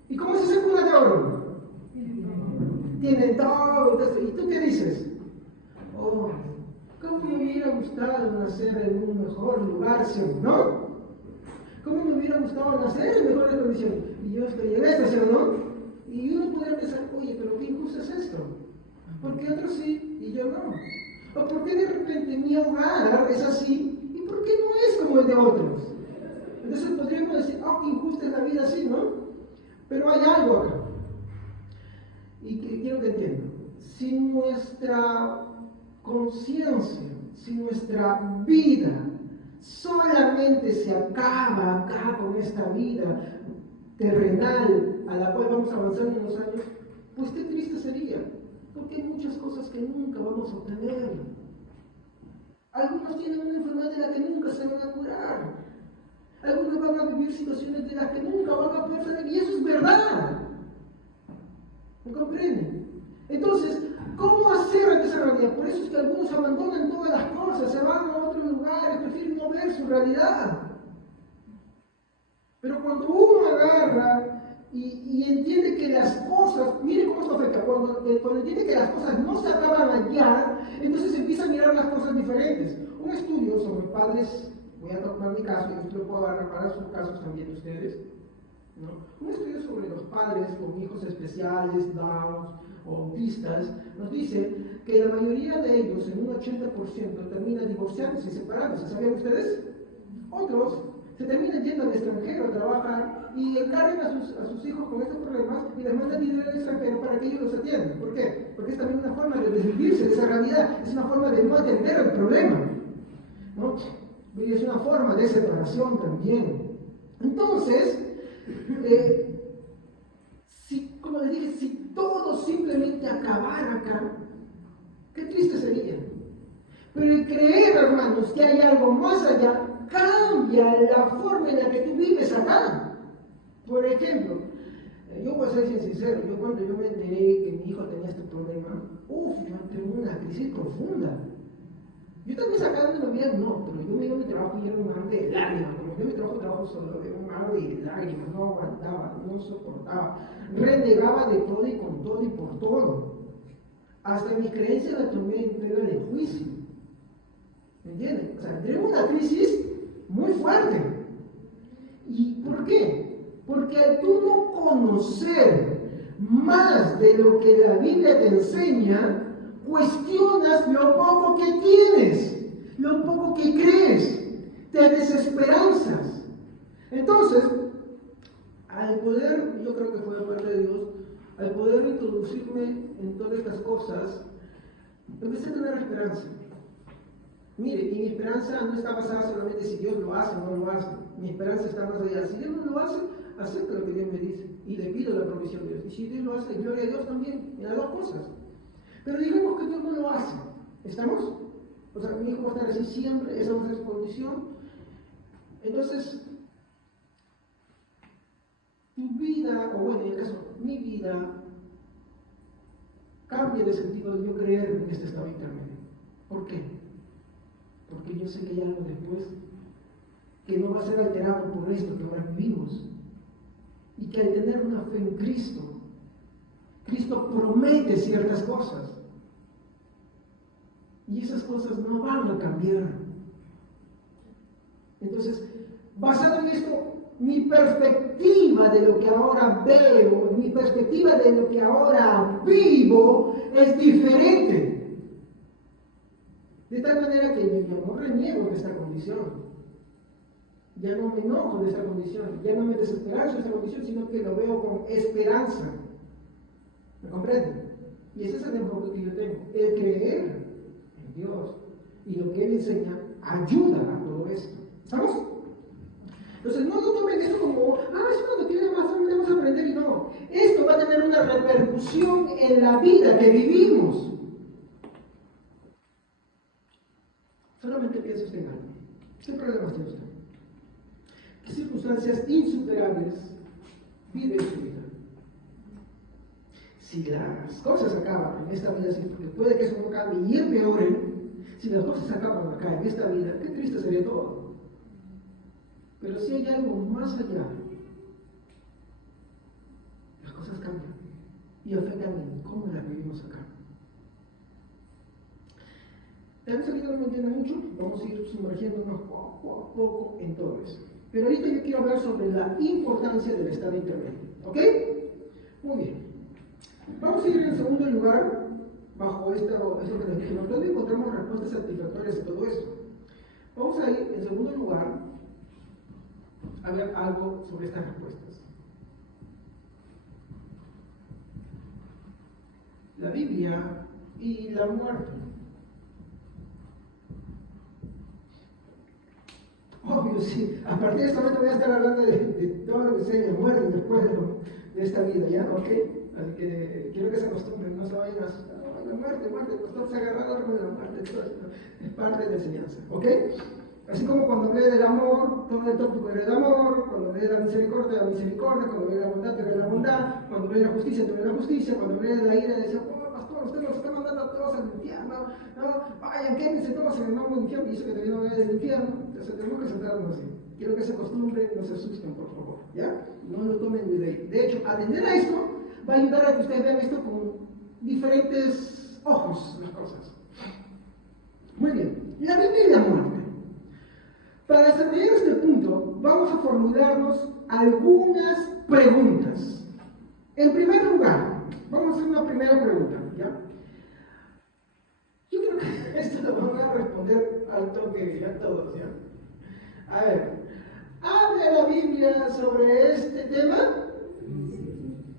¿Y cómo es esa cuna de oro? Tienen todo, ¿y tú qué dices? Oh, ¿cómo me hubiera gustado nacer en un mejor lugar, ¿sí o no? ¿Cómo me hubiera gustado nacer en mejores condiciones? Y yo estoy en esta, ¿sí o no? Y uno podría pensar, oye, pero qué injusto es esto. ¿Por qué otros sí y yo no? ¿O por qué de repente mi hogar es así y por qué no es como el de otros? Entonces podríamos decir, oh, qué injusta es la vida así, ¿no? Pero hay algo acá. Y que quiero que entiendan. Si nuestra conciencia, si nuestra vida solamente se acaba acá con esta vida terrenal a la cual vamos avanzando en los años, pues qué triste sería, porque hay muchas cosas que nunca vamos a obtener. Algunos tienen una enfermedad de la que nunca se van a curar. Algunos van a vivir situaciones de las que nunca van a poder salir, y eso es verdad. ¿Me comprenden? Entonces, ¿cómo hacer ante esa realidad? Por eso es que algunos abandonan todas las cosas, se van a otros lugares, prefieren no ver su realidad. Pero cuando uno agarra y entiende que las cosas, mire cómo esto afecta, cuando entiende que las cosas no se acaban allá, entonces empieza a mirar las cosas diferentes. Un estudio sobre padres, voy a tomar mi caso, y esto lo puedo agarrar para sus casos también ustedes, ¿no? Un estudio sobre los padres con hijos especiales, Downs o autistas, nos dice que la mayoría de ellos, en un 80%, terminan divorciándose y separándose. ¿Sabían ustedes? Otros se terminan yendo al extranjero a trabajar y encargan a sus hijos con estos problemas y les mandan dinero al extranjero para que ellos los atiendan. ¿Por qué? Porque es también una forma de desvivirse de esa realidad, es una forma de no atender el problema, ¿no? Y es una forma de separación también. Entonces, como les dije, si todo simplemente acabara acá, qué triste sería. Pero el creer, hermanos, que hay algo más allá, cambia la forma en la que tú vives acá. Por ejemplo, yo voy a ser sincero, cuando yo me enteré que mi hijo tenía este problema, yo entré en una crisis profunda. Yo también sacando mi vida, no, pero yo me iba a mi trabajo y era un mar de lágrimas. Como yo mi trabajo solo, era un mar de lágrimas, no aguantaba, no soportaba. Renegaba de todo y con todo y por todo. Hasta mi creencia la tomé en tela de juicio. ¿Me entienden? O sea, entré en una crisis muy fuerte. ¿Y por qué? Porque al tú no conocer más de lo que la Biblia te enseña, cuestionas lo poco que tienes, lo poco que crees, te desesperanzas. Entonces, al poder, yo creo que fue de parte de Dios, al poder introducirme en todas estas cosas, empecé a tener esperanza. Mire, y mi esperanza no está basada solamente si Dios lo hace o no lo hace. Mi esperanza está más allá. Si Dios no lo hace, acepto lo que Dios me dice y le pido la provisión de Dios. Y si Dios lo hace, gloria a Dios también, en las dos cosas. Pero digamos que Dios no lo hace. ¿Estamos? O sea, mi hijo va a estar así siempre, esa va a ser su condición. Entonces, tu vida, o bueno, en el caso, mi vida, cambia de sentido de yo creer en este estado intermedio. ¿Por qué? Porque yo sé que hay algo después que no va a ser alterado por esto que ahora vivimos. Y que al tener una fe en Cristo, Cristo promete ciertas cosas. Y esas cosas no van a cambiar. Entonces, basado en esto, mi perspectiva de lo que ahora veo, mi perspectiva de lo que ahora vivo es diferente. De tal manera que yo no reniego de esta condición. Ya no me enojo de esta condición, ya no me desesperanzo de esta condición, sino que lo veo con esperanza. ¿Me comprenden? Y ese es el enfoque que yo tengo. El creer en Dios y lo que Él enseña ayuda a todo esto. ¿Estamos? Entonces no lo tomen esto como, es una doctrina más, vamos a aprender y no. Esto va a tener una repercusión en la vida que vivimos. Solamente piensa usted en algo. ¿Qué problemas tiene usted? ¿Qué circunstancias insuperables vive en su vida? Si las cosas acaban en esta vida, porque puede que eso no cambie y empeoren, si las cosas acaban acá en esta vida, qué triste sería todo. Pero si hay algo más allá, las cosas cambian y afectan en cómo las vivimos acá. Tal vez ahorita no me entiendan mucho, vamos a ir sumergiéndonos poco a poco en todo eso. Pero ahorita yo quiero hablar sobre la importancia del estado intermedio. ¿Ok? Muy bien. Vamos a ir en segundo lugar, bajo esto que les dije, donde encontramos respuestas satisfactorias a todo esto. Vamos a ir en segundo lugar a ver algo sobre estas respuestas. La Biblia y la muerte. Obvio, sí. A partir de este momento voy a estar hablando de todo lo que sea de muerte después de esta vida, ¿ya? ¿Ok? Así que quiero que se acostumbren, no se vayan a asustar. La muerte, nos estamos agarrados con la muerte, todo esto es parte de la enseñanza, ¿ok? Así como cuando hablé del amor, todo el tópico era el amor, cuando hablé de la misericordia, cuando hablé de la bondad, era la bondad, cuando hablé de la justicia, era la justicia, cuando hablé de la ira, decía, pastor, usted nos está mandando a todos al infierno, no, vayan, quédense todos en el mambo del infierno, y eso que todavía no del infierno, entonces tenemos que centrarnos así. Quiero que se acostumbren, no se asusten, por favor, ¿ya? No lo tomen de ahí. De hecho, atender a esto va a ayudar a que ustedes vean esto con diferentes ojos, las cosas. Muy bien, la Biblia y la muerte. Para desarrollar este punto, vamos a formularnos algunas preguntas. En primer lugar, vamos a hacer una primera pregunta, ¿ya? Yo creo que esto lo van a responder al toque, ya todos, ¿ya? A ver, ¿habla la Biblia sobre este tema?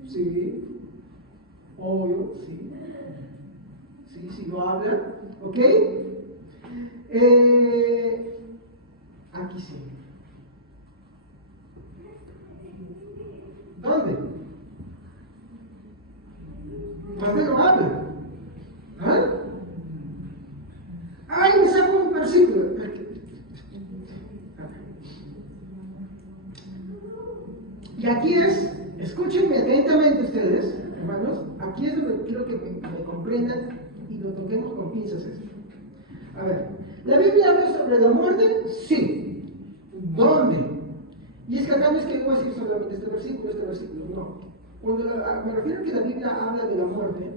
Sí. Obvio, sí. Sí lo habla, ¿ok? Aquí sí. ¿Dónde? ¿Dónde lo habla? Me sacó un versículo. Y aquí escúchenme atentamente ustedes, hermanos, aquí es donde quiero que me comprendan y lo toquemos con pinzas esto. A ver, ¿la Biblia habla sobre la muerte? Sí. ¿Dónde? Y es que acá no es que voy a decir solamente este versículo, no. Cuando me refiero a que la Biblia habla de la muerte,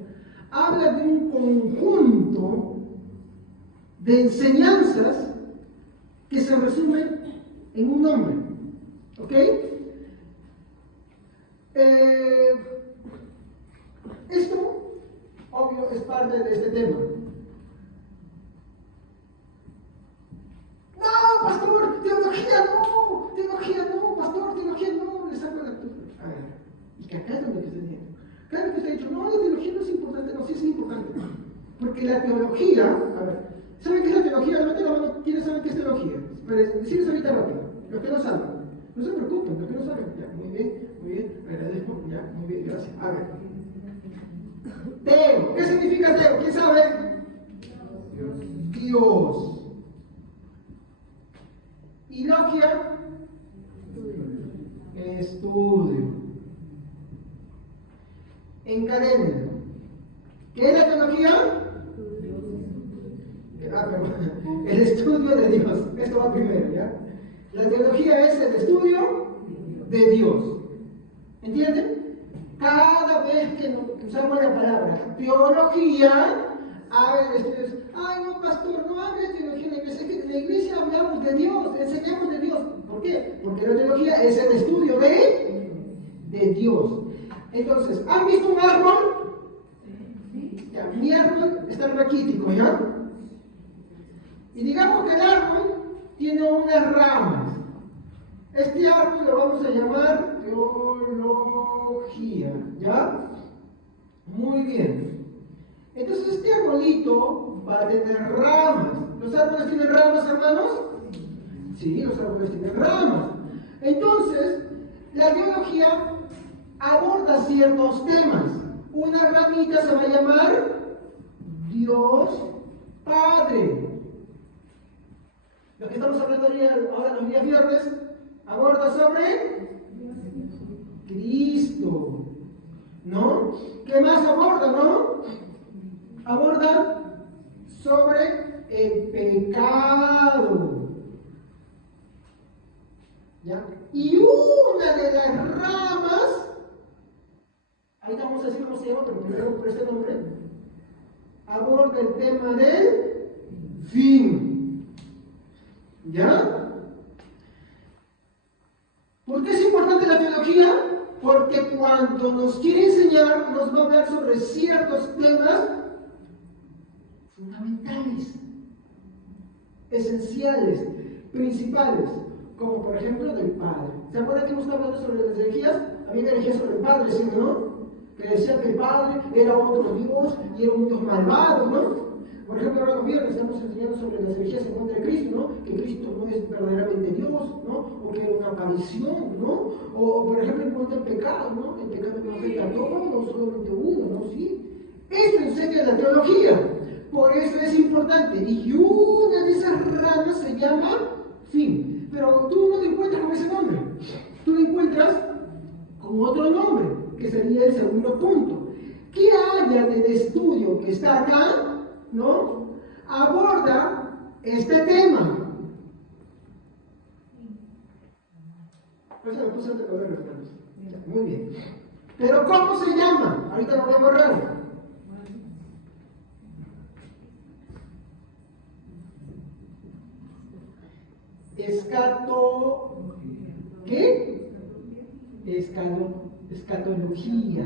habla de un conjunto de enseñanzas que se resumen en un nombre. ¿Ok? Esto, obvio, es parte de este tema. No, pastor, teología no, pastor, teología no, le saco la lectura. Y que acá es donde se entiende. Cada vez que usted ha dicho, no, la teología no es importante, no, sí es importante. Porque la teología, a ver, ¿saben qué es la teología? Levante la mano, ¿quiénes saben qué es teología? Pero decirles ahorita rápido, los que no saben. No se preocupen, los que no saben. Ya, muy bien, agradezco, ya, muy bien, gracias. A ver. Teo, ¿qué significa teo? ¿Quién sabe? Dios. Y logia, estudio. Encadena. ¿Qué es la teología? Perdón. El estudio de Dios. Esto va primero, ¿ya? La teología es el estudio de Dios. ¿Entienden? Cada vez que usamos la palabra teología, a ver, ay no, pastor, no hable de teología en la iglesia. En la iglesia hablamos de Dios, enseñamos de Dios. ¿Por qué? Porque la teología es el estudio de Dios. Entonces, ¿han visto un árbol? Ya, mi árbol está raquítico, ¿ya? Y digamos que el árbol tiene unas ramas. Este árbol lo vamos a llamar teología, ¿ya? Muy bien. Entonces este arbolito va a tener ramas. ¿Los árboles tienen ramas, hermanos? Sí, los árboles tienen ramas. Entonces, la teología aborda ciertos temas. Una ramita se va a llamar Dios Padre. Lo que estamos hablando ahora los días viernes aborda sobre Cristo, ¿no? ¿Qué más aborda, no? Aborda sobre el pecado, ¿ya? Y una de las ramas, ahí vamos a decir cómo se llama, pero primero por este nombre, aborda el tema del fin, ¿ya? ¿Por qué es importante la teología? Porque cuando nos quiere enseñar, nos va a hablar sobre ciertos temas fundamentales, esenciales, principales, como por ejemplo del Padre. ¿Se acuerdan que hemos estado hablando sobre las herejías? Había una herejía sobre el Padre, ¿sí o no? Que decía que el Padre era otro Dios y era un Dios malvado, ¿no? Por ejemplo, ahora los viernes estamos enseñando sobre las herejías en contra de Cristo, ¿no? Que Cristo no es verdaderamente Dios, ¿no? O que era una aparición, ¿no? O, por ejemplo, en contra del pecado, ¿no? El pecado no afecta a todos, no solamente uno, ¿no? ¿Sí? Esto enseña la teología. Por eso es importante. Y una de esas ramas se llama fin. Pero tú no te encuentras con ese nombre. Tú te encuentras con otro nombre, que sería el segundo punto. ¿Qué haya del estudio que está acá? ¿No? Aborda este tema. Pues me puse antes de ver, hermanos. Muy bien. Pero ¿cómo se llama? Ahorita lo voy a borrar. ¿Qué? Escatología.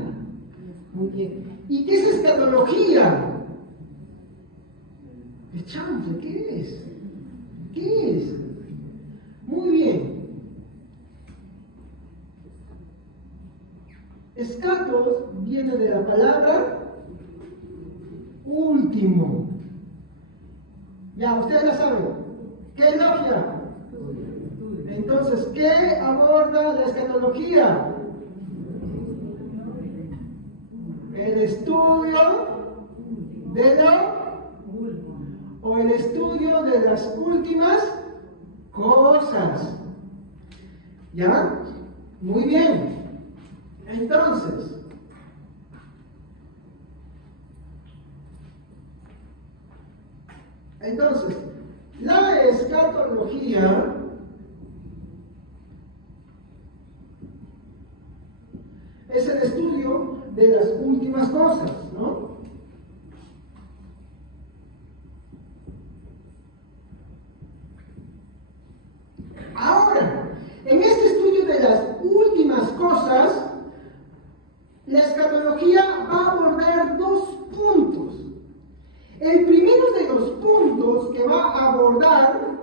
Muy bien. ¿Y qué es escatología? Chance, ¿qué es? ¿Qué es? Muy bien. Escatos viene de la palabra último. Ya, ustedes la saben. ¿Qué es logia? Entonces, ¿qué aborda la escatología? El estudio de el estudio de las últimas cosas. ¿Ya? Muy bien. Entonces, la escatología es el estudio de las últimas cosas, ¿no? Ahora, en este estudio de las últimas cosas, la escatología va a abordar dos puntos. El primero de los puntos que va a abordar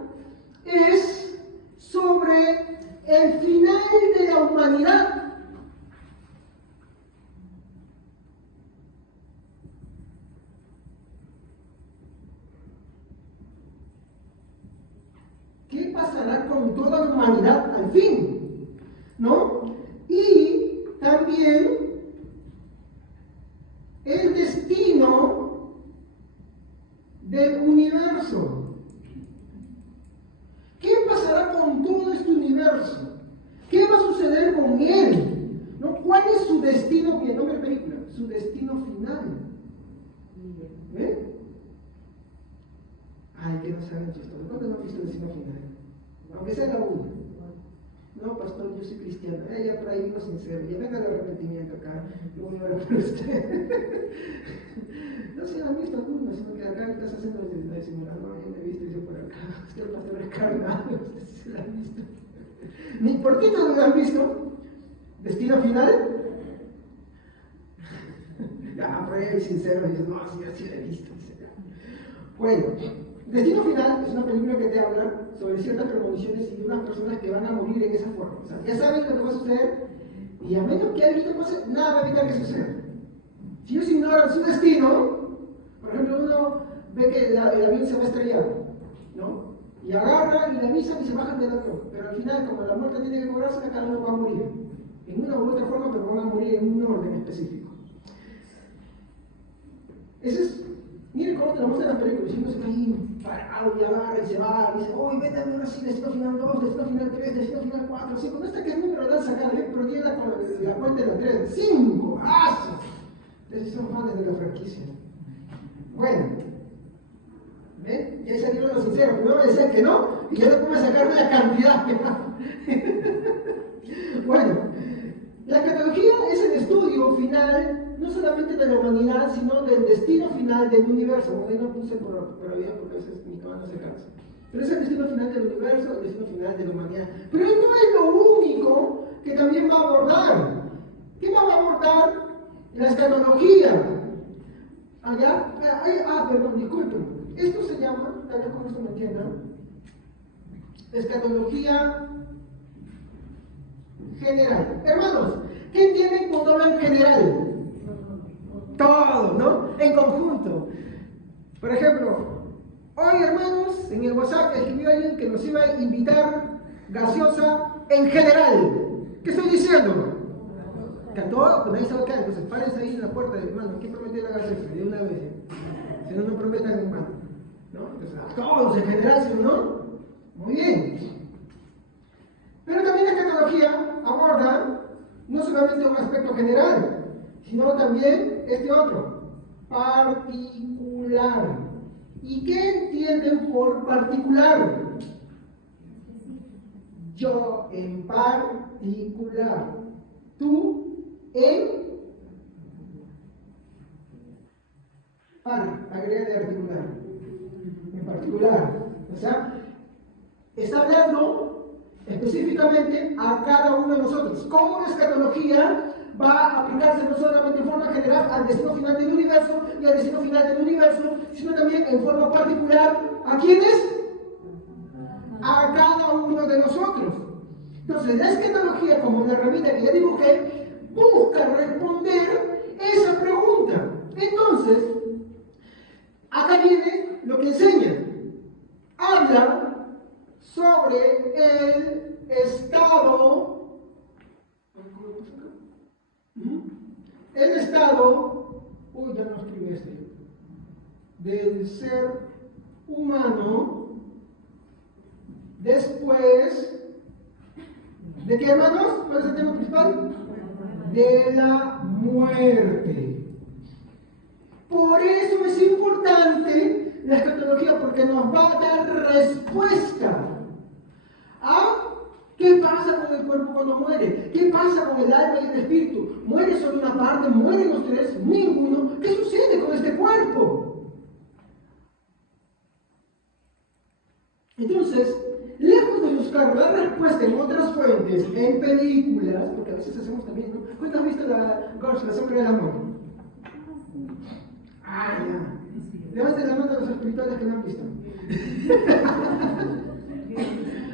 es sobre el final de la humanidad. toda la humanidad al fin, ¿no? Y también el destino del universo. ¿Qué pasará con todo este universo? ¿Qué va a suceder con él? ¿No? ¿Cuál es su destino? Que nombre de película, su destino final. ¿Ven? Ay, que no se hagan chistosos. ¿Cuántos no han visto el destino final? Aunque sea la una. No, pastor, yo soy cristiano. Ya por ahí lo sincero. Ya venga el arrepentimiento acá. Yo voy a orar por usted. No se han visto algunos, sino que acá estás haciendo el disimulador. No, yo me he visto y yo por acá. Es que el pastor es carnal. Ustedes se lo han visto. Ni por qué no lo han visto. Destino final. Ya, por ahí sincero. Dices, no, sí, así lo he visto. Bueno, Destino Final es una película que te habla sobre ciertas premoniciones y de unas personas que van a morir en esa forma. O sea, ya saben lo que va a suceder y a menos que alguien no pase, nada va a evitar que suceda. Si ellos ignoran su destino, por ejemplo, uno ve que el avión se va a estrellar, ¿no? Y agarran y le avisan y se bajan del avión. Pero al final, como la muerte tiene que cobrarse, cada uno va a morir. En una u otra forma, pero van a morir en un orden específico. Ese es. Miren cómo te lo muestran en las películas, siempre se está ahí parado y agarra y se va y dice, uy, vete a ver así, destino final 2, destino final 3, destino final 4, 5, no está que el número lo dan sacado, pero tiene la cuenta de la 3, 5, ¡ah! Esos son fans de la franquicia. Bueno, ¿ven? Ya salieron los sinceros, primero me decían que no, y ya no puedo sacar una cantidad. Bueno, la escatología es el estudio final no solamente de la humanidad, sino del destino final del universo. Bueno, ahí no puse por avión porque a veces mi cámara no se cansa. Pero es el destino final del universo, el destino final de la humanidad. Pero no es lo único que también va a abordar. ¿Qué va a abordar la escatología? ¿Allá? Perdón, disculpen. Esto se llama, tal vez con esto me entiendan, escatología general. Hermanos, ¿qué entienden cuando hablan general? Todo, ¿no? En conjunto. Por ejemplo, hoy, hermanos, en el WhatsApp escribió alguien que nos iba a invitar gaseosa en general. ¿Qué estoy diciendo? Que a todos, pues nadie sabe qué, entonces párense ahí en la puerta de hermano, ¿quién prometió la gaseosa? De una vez. Si no, no prometan hermano. ¿No? Entonces, a todos en general, ¿sí o no? Muy bien. Pero también la escatología aborda no solamente un aspecto general, sino también este otro, particular. ¿Y qué entienden por particular? Yo en particular, tú en agrega de articular, en particular. O sea, está hablando específicamente a cada uno de nosotros. ¿Cómo la escatología va a aplicarse no solamente en forma general al destino final del universo y al destino final del universo, sino también en forma particular ¿a quiénes? A cada uno de nosotros. Entonces, la escatología, como una herramienta que ya dibujé, busca responder esa pregunta. Entonces, acá viene lo que enseña. Habla sobre el estado. El estado, ya no escribí del ser humano después de qué, hermanos? ¿Cuál es el tema principal? De la muerte. Por eso es importante la escatología, porque nos va a dar respuesta a ¿qué pasa con el cuerpo cuando muere? ¿Qué pasa con el alma y el espíritu? ¿Muere solo una parte? ¿Mueren los tres? Ninguno. ¿Qué sucede con este cuerpo? Entonces, lejos de buscar la respuesta en otras fuentes, en películas, porque a veces hacemos también, ¿no? ¿Cuántos han visto la Ghost, la sombra del amor? Ya. Levanten la mano a los espirituales que no han visto.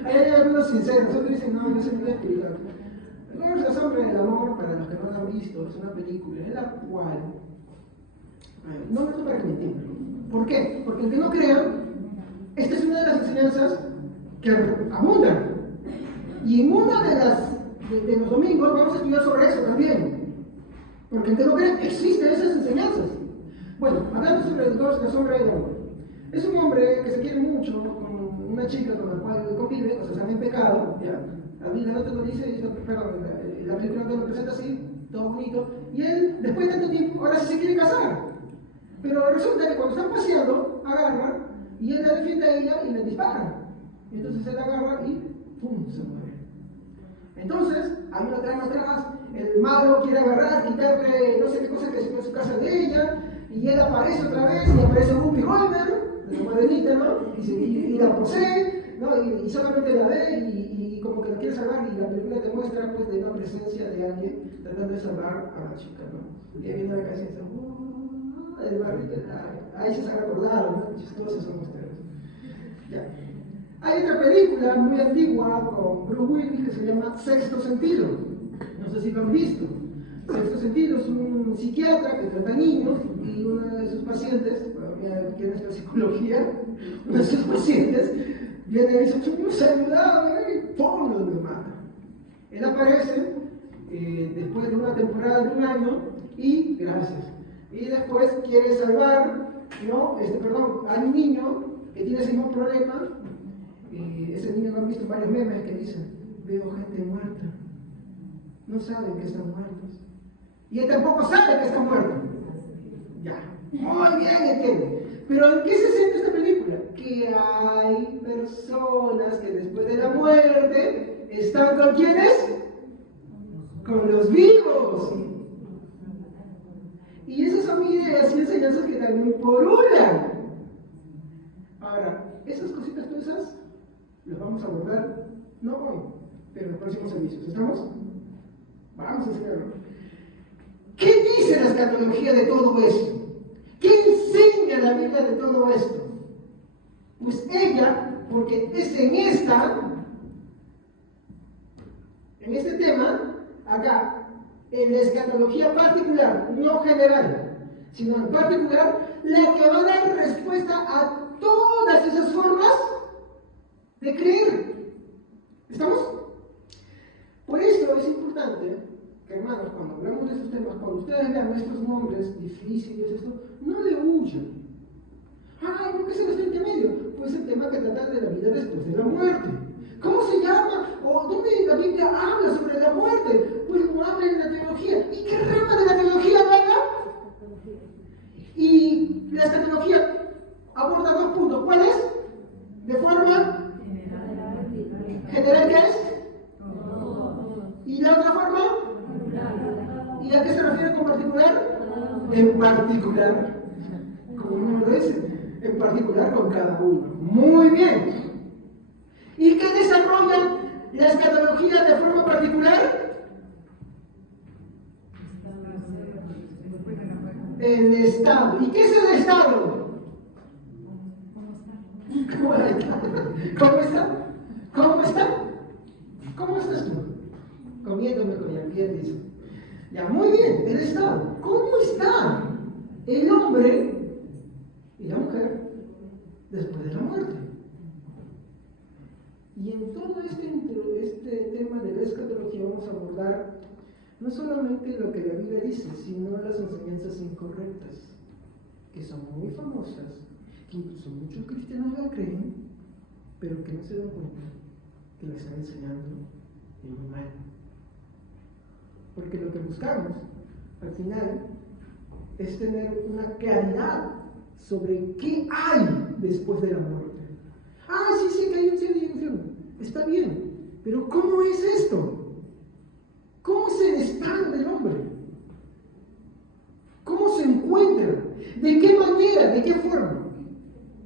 Hay algunos sinceros, otros dicen, no, yo soy muy espiritual. La sombra del amor, para los que no la han visto, es una película en la cual, no para que me entiendan. ¿Por qué? Porque el que no crea, esta es una de las enseñanzas que abundan. Y en una de los domingos vamos a estudiar sobre eso también. Porque aunque no crean, existen esas enseñanzas. Bueno, hablando sobre el Dios, la sombra del hombre. Es un hombre que se quiere mucho con una chica con la cual convive, o sea, están en pecado, ¿ya? A mí la nota lo dice, perdón, la película no lo presenta así, todo bonito, y él, después de tanto tiempo, ahora sí se quiere casar. Pero resulta que cuando están paseando, agarra, y él la defiende a ella y le dispara. Y entonces él agarra y ¡pum! Se muere. Entonces, hay una trama atrás, el malo quiere agarrar, quitarle no sé qué cosa que se en su casa de ella, y él aparece otra vez, y aparece Whoopi Goldberg, la morenita, ¿no? Y la posee, ¿no? Y solamente la ve y como que la quiere salvar, y la película te muestra pues de la presencia de alguien tratando de salvar a la chica, ¿no? Y ahí viene la cabeza y dice, el barrito, ahí se han acordado, ¿no? Chistosos son ustedes. Ya. Hay otra película muy antigua con Bruce Willis que se llama Sexto Sentido. No sé si lo han visto. Sexto Sentido es un psiquiatra que trata niños y una de sus pacientes, bueno, mira, ¿quién es la psicología? Uno de sus pacientes viene y dice, tú nos ayudado, y ¡pum! Lo mata. Él aparece después de una temporada de un año y gracias. Y después quiere salvar, ¿no? Hay un niño que tiene ese mismo problema. Ese niño lo han visto en varios memes que dicen, veo gente muerta. No saben que están muertos. Y él tampoco sabe que está muerto. Ya. Muy bien, entiende. Pero ¿en qué se centra esta película? Que hay personas que después de la muerte están con ¿quiénes? Con los vivos. Y esas son ideas y enseñanzas que también pululan. Ahora, esas cositas todas esas las vamos a abordar, no hoy, pero en los próximos servicios. ¿Estamos? Vamos a hacerlo. ¿Qué dice la escatología de todo esto? ¿Qué enseña la Biblia de todo esto? Pues ella, porque es en este tema, acá, en la escatología particular, no general, sino en particular, la que va a dar respuesta a todas esas formas de creer. ¿Estamos? Por eso es importante que, hermanos, cuando hablamos de estos temas, cuando ustedes vean estos nombres difíciles, no le huyan. Ay, ¿por qué se está intermedio? Pues el tema que trata de la vida después de la muerte. ¿Cómo se llama? ¿O dónde la Biblia habla sobre la muerte? Pues no habla en la teología. ¿Y qué rama de la teología habla? Y la escatología aborda dos puntos. ¿Cuál es? De forma general, ¿qué es? ¿Y la otra forma? ¿Y a qué se refiere con particular? En particular. Como uno lo dice, en particular con cada uno. Muy bien. ¿Y qué desarrolla la escatología de forma particular? El Estado. ¿Y qué es el Estado? ¿Cómo está? ¿Cómo está? ¿Cómo está? ¿Cómo estás tú? Comiéndome con la piel, dice. Ya, muy bien, el Estado. ¿Cómo está el hombre y la mujer después de la muerte? Y en todo este tema de la escatología vamos a abordar no solamente lo que la Biblia dice, sino las enseñanzas incorrectas, que son muy famosas, que incluso muchos cristianos la creen, pero que no se dan cuenta que la están enseñando en mal. Porque lo que buscamos, al final, es tener una claridad sobre qué hay después de la muerte. Ah, sí, que hay un cielo y un infierno. Está bien, pero ¿cómo es esto? ¿Cómo es el estado del hombre? ¿Cómo se encuentra? ¿De qué manera? ¿De qué forma?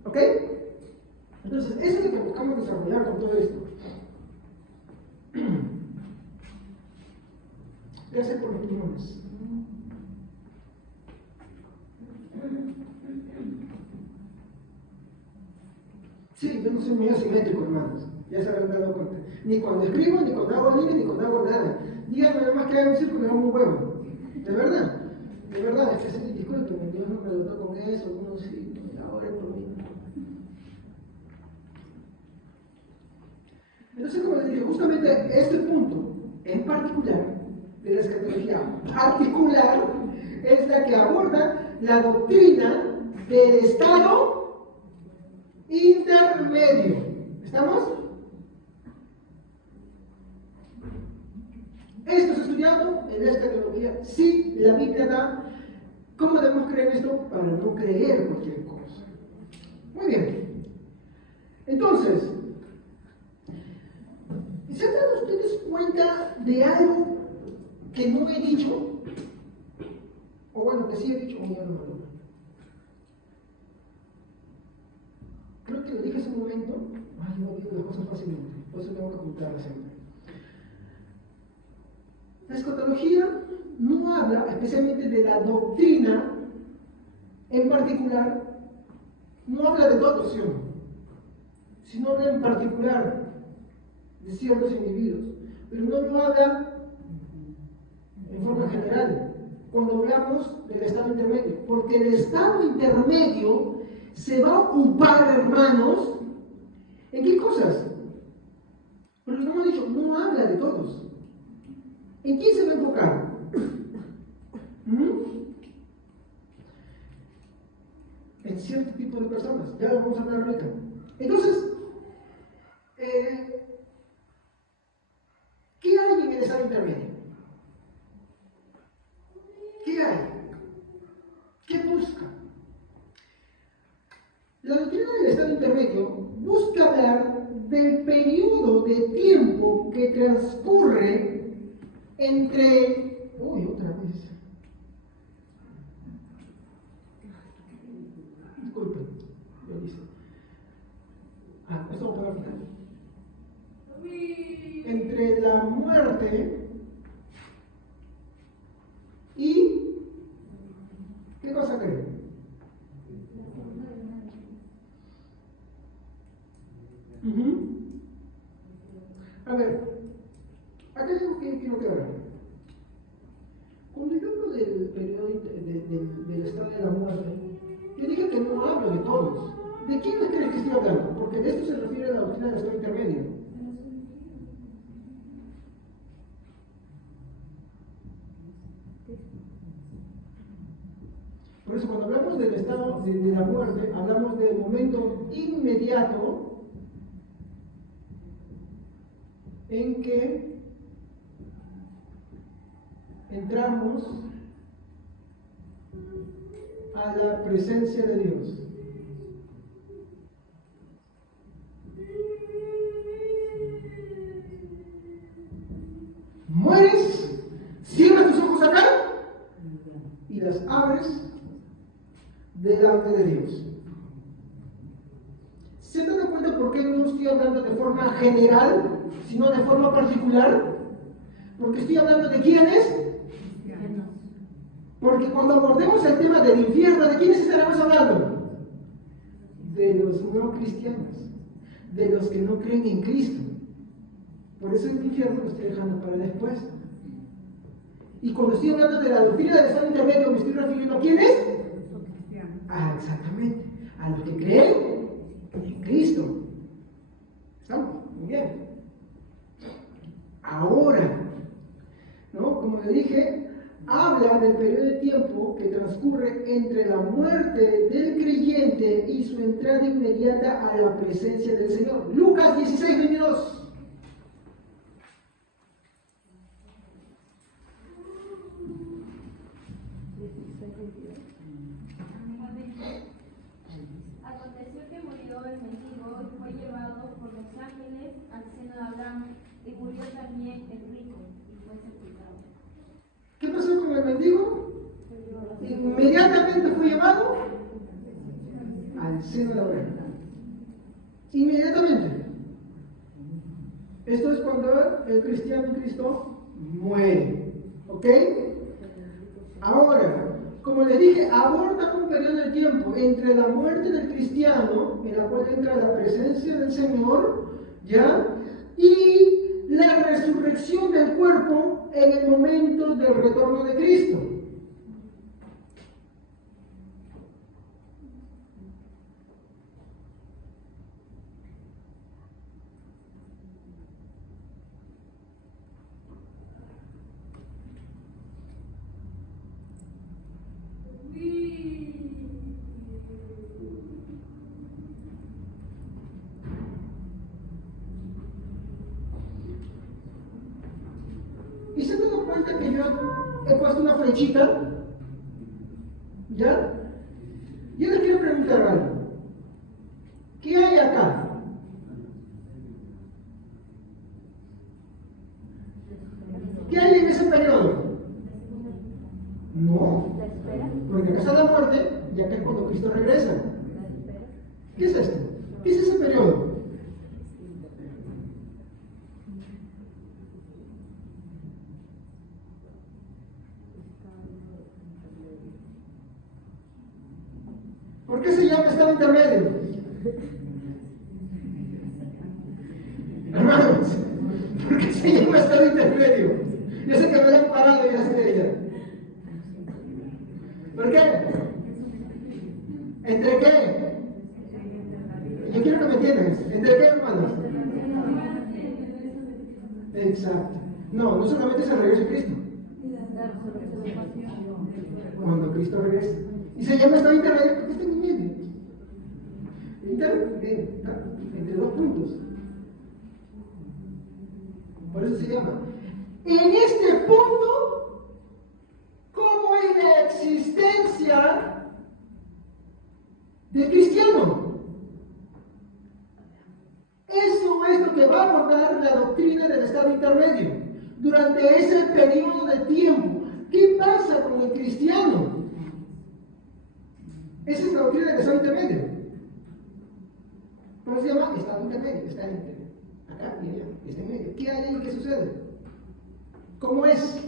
¿Ok? Entonces, eso es lo que buscamos desarrollar con todo esto. Gracias por los pulmones. Sí, yo no soy muy asimétrico, hermanos. Ya se habrán dado cuenta. Ni cuando escribo, ni cuando hago líneas, ni cuando hago nada. Díganme nada más que haga un círculo y hago un huevo. De verdad. De verdad, es que sí, discúlpenme, Dios no me dotó con eso, uno sí, ahora por mí. Entonces, como les dije, justamente este punto en particular de la escatología particular es la que aborda la doctrina del estado intermedio. ¿Estamos? Esto es estudiado en la escatología. Sí, la Biblia da. ¿Cómo debemos creer esto? Para no creer cualquier cosa. Muy bien. Entonces, ¿se dan ustedes cuenta de algo que no he dicho? O bueno, que sí he dicho, o ya no me acuerdo. Creo que lo dije hace un momento. Ay, no digo las cosas fácilmente, por eso tengo que apuntarlas siempre. La escatología no habla especialmente de la doctrina en particular, no habla de todos, ¿sí o no? Sino habla en particular de ciertos individuos, pero no lo habla en forma general cuando hablamos del estado intermedio, porque el estado intermedio se va a ocupar, hermanos, ¿en qué cosas? Porque como hemos dicho, no habla de todos. ¿En quién se va a enfocar? En cierto tipo de personas. Ya lo vamos a hablar ahorita. Entonces, ¿qué hay en el estado intermedio? ¿Qué hay? ¿Qué busca? La doctrina del estado intermedio busca hablar del periodo de tiempo que transcurre entre... Uy, otra vez. Disculpen, lo dice. Esto va a final. Entre la muerte y... ¿Qué cosa creen? A ver, acá es algo que quiero que vean. Cuando yo hablo del periodo del estado de la muerte, yo dije que no hablo de todos. ¿De quiénes creen que estoy hablando? Porque de esto se refiere a la doctrina del estado intermedio. Por eso cuando hablamos del estado de la muerte, hablamos del momento inmediato en que entramos a la presencia de Dios. Mueres, cierras tus ojos acá y las abres delante de Dios. ¿Se dan cuenta por qué no estoy hablando de forma general, sino de forma particular? Porque estoy hablando de quiénes. Porque cuando abordemos el tema del infierno, ¿de quiénes estaremos hablando? De los no cristianos, de los que no creen en Cristo. Por eso el infierno lo estoy dejando para después. Y cuando estoy hablando de la doctrina del estado intermedio, me estoy refiriendo a quiénes. Exactamente, a los que creen en Cristo. ¿Estamos? Muy bien. Ahora, ¿no? Como le dije, habla del periodo de tiempo que transcurre entre la muerte del creyente y su entrada inmediata a la presencia del Señor. Lucas 16, 22. Aconteció que murió el mendigo y fue llevado por los ángeles al seno de Abraham, y murió también el rico y fue sepultado. ¿Qué pasó con el mendigo? Inmediatamente fue llevado al seno de Abraham. Inmediatamente. Esto es cuando el cristiano en Cristo muere. ¿Ok? Ahora, como les dije, aborda un periodo de tiempo entre la muerte del cristiano, en la cual entra la presencia del Señor, ¿ya? Y la resurrección del cuerpo en el momento del retorno de Cristo. flechita. ¿Ya? Yo les quiero preguntar algo. ¿Qué hay acá? ¿Qué hay en ese periodo? No, porque acá está la muerte y acá es cuando Cristo regresa. ¿Qué es esto? ¿Qué es ese periodo? ¿Por qué se llama estado intermedio? Hermanos, ¿por qué se llama estado intermedio? Yo sé que me han parado y las de ella. ¿Por qué? ¿Entre qué? Yo quiero que me entiendan. ¿Entre qué, hermanos? Exacto. No, no solamente es el regreso de Cristo. Cuando Cristo regresa. Y se llama estado intermedio porque está en medio. Entre dos puntos. Por eso se llama. En este punto, ¿cómo es la existencia del cristiano? Eso es lo que va a abordar la doctrina del estado intermedio. Durante ese periodo de tiempo, ¿qué pasa con el cristiano? Esa es la doctrina del estado intermedio. ¿Cómo se llama? Estado intermedio. Está entre acá y allá. Está en medio. ¿Qué hay ahí? ¿Qué sucede? ¿Cómo es?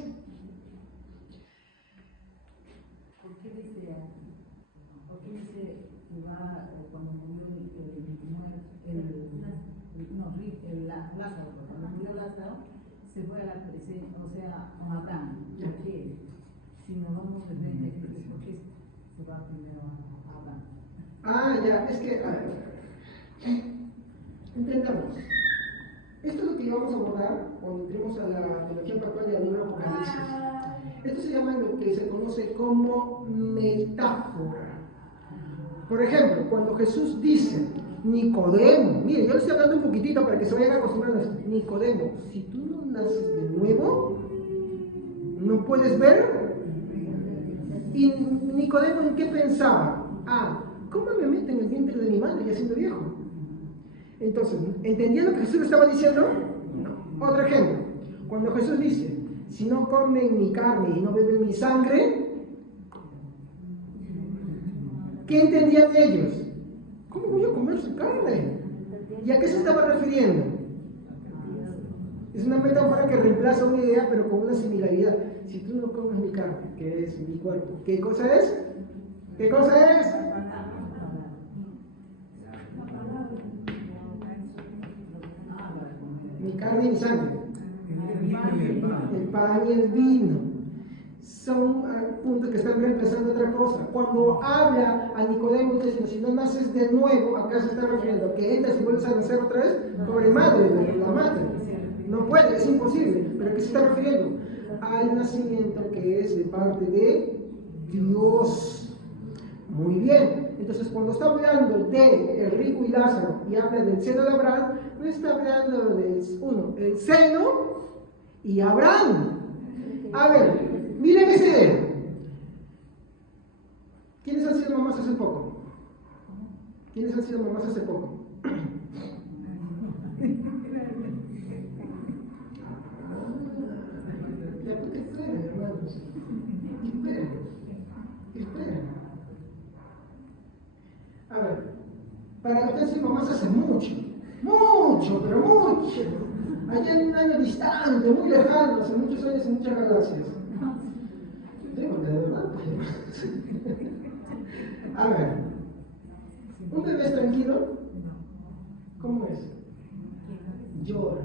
¿Por qué dice que va cuando murió Lázaro? Cuando murió Lázaro, se fue a la presencia, o sea, a Adán? ¿Por qué? Si nos vamos de frente, ¿por qué se va primero a Adán? Ah, ya, es que, a ver, entendamos. Esto es lo que íbamos a abordar cuando entremos a la teología actual del libro Apocalipsis. Esto se llama lo que se conoce como metáfora. Por ejemplo, cuando Jesús dice, Nicodemo, mire, yo le estoy hablando un poquitito para que se vayan acostumbrando a esto. Nicodemo, si tú no naces de nuevo, no puedes ver. Y Nicodemo, ¿en qué pensaba? Ah, ¿cómo me meto en el vientre de mi madre ya siendo viejo? Entonces, ¿entendía lo que Jesús estaba diciendo? No. Otro ejemplo. Cuando Jesús dice, si no comen mi carne y no beben mi sangre, ¿qué entendían ellos? ¿Cómo voy a comer su carne? ¿Y a qué se estaba refiriendo? Es una metáfora que reemplaza una idea, pero con una similaridad. Si tú no comes mi carne, que es mi cuerpo, ¿qué cosa es? ¿Qué cosa es? Mi carne y mi sangre. El pan y el vino. Son puntos que están reemplazando otra cosa. Cuando habla a Nicodemo diciendo, si no naces de nuevo, acá se está refiriendo que entras y vuelves a nacer otra vez, pobre madre, la madre. No puede, es imposible. ¿Pero a qué se está refiriendo? Al nacimiento que es de parte de Dios. Muy bien. Entonces, cuando está hablando de el rico y Lázaro y habla del seno de Abraham, no está hablando de el seno y Abraham. A ver, miren esa idea. ¿Quiénes han sido mamás hace poco? ¿Quiénes han sido mamás hace poco? Esperen, hermanos. Esperen. A ver, para los que han sido mamás hace mucho, pero mucho. Allá en un año distante, muy lejano, hace muchos años y muchas galaxias. Digo que de verdad. A ver, ¿un bebé es tranquilo? ¿Cómo es? Llora,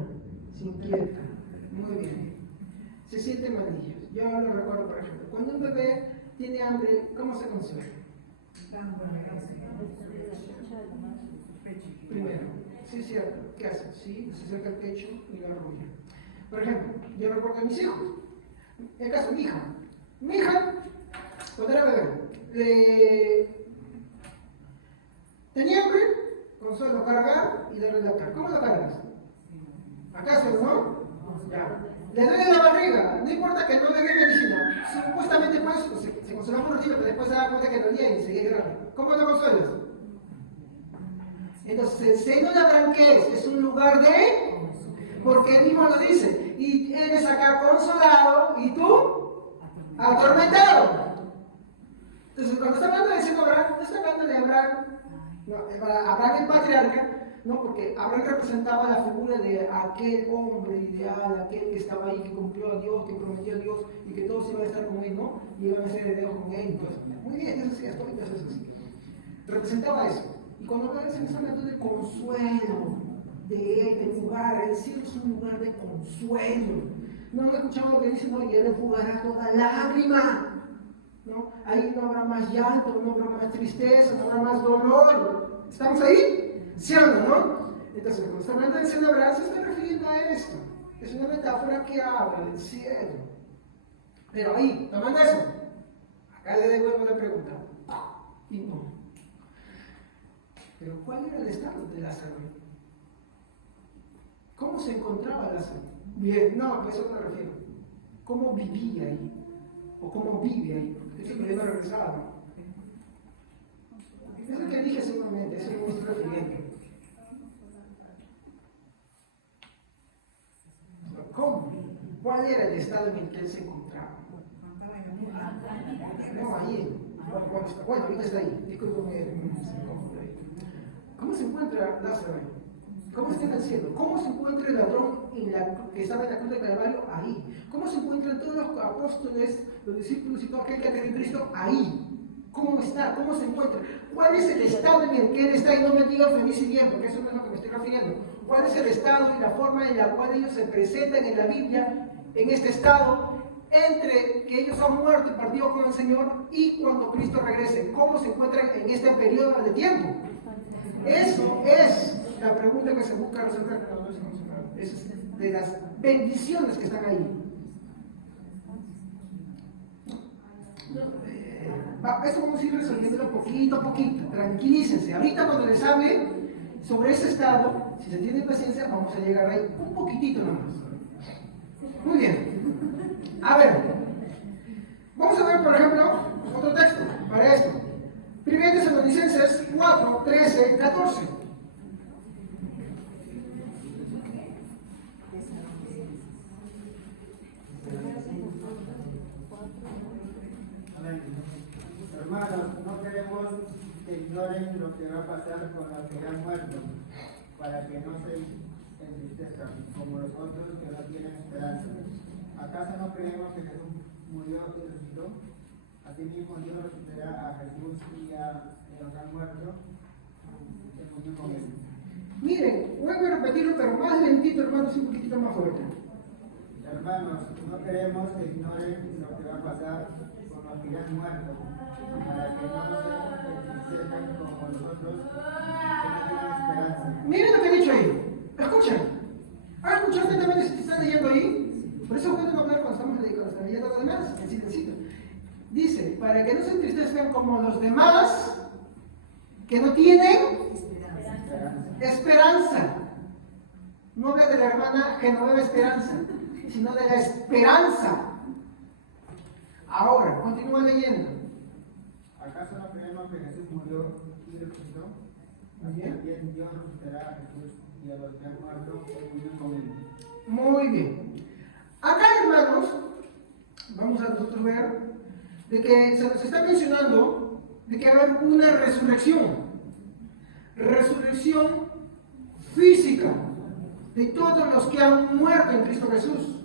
se inquieta. Muy bien. Se siente malillo. Yo lo recuerdo, por ejemplo, cuando un bebé tiene hambre, ¿cómo se consuela? Primero, sí es cierto, ¿qué hace? Sí, se acerca al pecho y lo arrulla. Por ejemplo, yo recuerdo a mis hijos, en el caso de mi hija. Mi hija, cuando era bebé, tenía hambre, consuelo cargar y darle la cara. ¿Cómo lo cargas? ¿Acaso no? Ya. le duele la barriga, no importa que no le dé medicina, supuestamente pues se consuela por un ratito, pero después se da cuenta que dolía y seguía llorando. ¿Cómo te consuelas? Entonces, el seno de Abraham, ¿qué es? Es un lugar de... Porque él mismo lo dice, y eres acá consolado, y tú, atormentado. Entonces, cuando está hablando de seno de Abraham, no está hablando de Abraham, no, para Abraham el patriarca, no, porque Abraham representaba la figura de aquel hombre ideal, aquel que estaba ahí, que cumplió a Dios, que prometió a Dios, y que todos iban a estar con él, ¿no? Y iban a ser herederos con él, entonces, muy bien, eso sí, hasta ahorita eso es así. Representaba eso. Y cuando Abraham se está hablando de consuelo, del lugar, el cielo es un lugar de consuelo. No escuchamos lo que dice, no, y él enjugará toda lágrima, ¿no? Ahí no habrá más llanto, no habrá más tristeza, no habrá más dolor. ¿Estamos ahí? ¿Sí o no? Entonces, cuando está hablando del cielo de Abraham, se está refiriendo a esto. Es una metáfora que habla del cielo. Pero ahí, tomando eso, acá le devuelvo la pregunta. Y no. Pero ¿cuál era el estado de Lázaro? ¿Cómo se encontraba Lázaro? Bien, no, pues eso me refiero. ¿Cómo vivía ahí? ¿O cómo vive ahí? Porque eso me regresaba. Es lo que dije hace un momento, eso me estoy refiriendo. ¿Cómo? ¿Cuál era el estado en el que él se encontraba? No, ahí. Bueno, ahorita está ahí. Discúlpeme. ¿Cómo se encuentra Lázaro ahí? ¿Cómo está en el cielo? ¿Cómo se encuentra el ladrón que estaba en la cruz de Calvario? Ahí. ¿Cómo se encuentran todos los apóstoles, los discípulos y todo aquel que cree en Cristo? Ahí. ¿Cómo está? ¿Cómo se encuentra? ¿Cuál es el estado en el que él está? Y no me digan feliz y bien, porque eso no es lo que me estoy refiriendo. ¿Cuál es el estado y la forma en la cual ellos se presentan en la Biblia, en este estado, entre que ellos han muerto y partido con el Señor y cuando Cristo regrese? ¿Cómo se encuentran en este periodo de tiempo? Eso es la pregunta que se busca resolver. Es de las bendiciones que están ahí. Eso vamos a ir resolviéndolo poquito a poquito. Tranquilícense. Ahorita cuando les hable sobre ese estado, si se tiene paciencia, vamos a llegar ahí un poquitito nomás. Muy bien. A ver. Vamos a ver, por ejemplo, otro texto para esto. 1 Tesalonicenses 4, 13, 14. Hermanos, no queremos que ignoren lo que va a pasar con los que han muerto, para que no se entristezcan, como los otros que no tienen esperanza. ¿Acaso no creemos que Jesús murió y resucitó? Asimismo, Dios resucitará a Jesús y a los que han muerto, que murió con él. Miren, vuelvo a repetirlo, pero más lentito, hermanos, y un poquitito más fuerte. Hermanos, no queremos que ignoren lo que va a pasar con los que han muerto, para que no se entristezcan como nosotros que no tienen esperanza. Miren lo que he dicho ahí. Escuchen. ¿Han escuchado atentamente si están leyendo ahí? Por eso es bueno no hablar cuando estamos leyendo los demás, en silencito. Dice, para que no se entristezcan como los demás que no tienen esperanza. No habla de la hermana Genoveva Esperanza, sino de la esperanza. Ahora, continúa leyendo. ¿Acaso no creemos que Jesús murió y resucitó? También Dios resucitará a Jesús y a los que han muerto que murieron con él. Muy bien. Acá, hermanos, vamos a nosotros ver de que se nos está mencionando de que va a haber una resurrección. Resurrección física de todos los que han muerto en Cristo Jesús.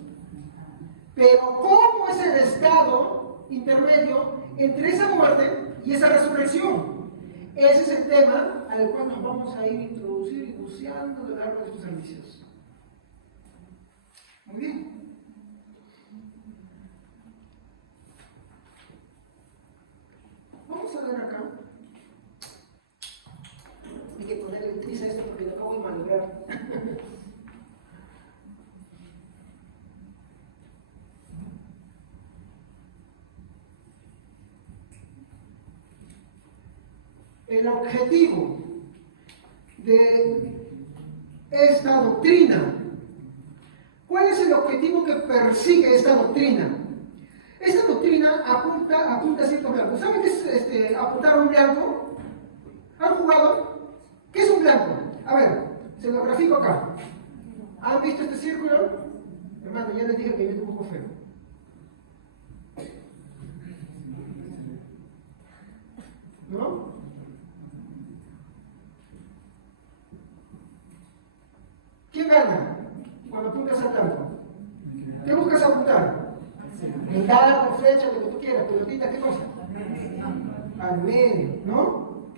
Pero ¿cómo es el estado intermedio entre esa muerte y esa resurrección? Ese es el tema al cual nos vamos a ir introducir y buceando a lo largo de estos servicios. Muy bien. Vamos a ver acá. Hay que ponerle prisa a esto porque no acabo de maniobrar. El objetivo de esta doctrina. ¿Cuál es el objetivo? objetivo que persigue esta doctrina. Esta doctrina apunta a ciertos blancos. ¿Saben qué es apuntar a un blanco? ¿Han jugado? ¿Qué es un blanco? A ver, se lo grafico acá. ¿Han visto este círculo? Hermano, ya les dije que yo dibujo feo. ¿No? ¿Quién gana cuando apuntas al blanco? ¿Qué buscas apuntar? El dardo, flecha, lo que tú quieras, pelotita, ¿qué cosa? Al medio, ¿no?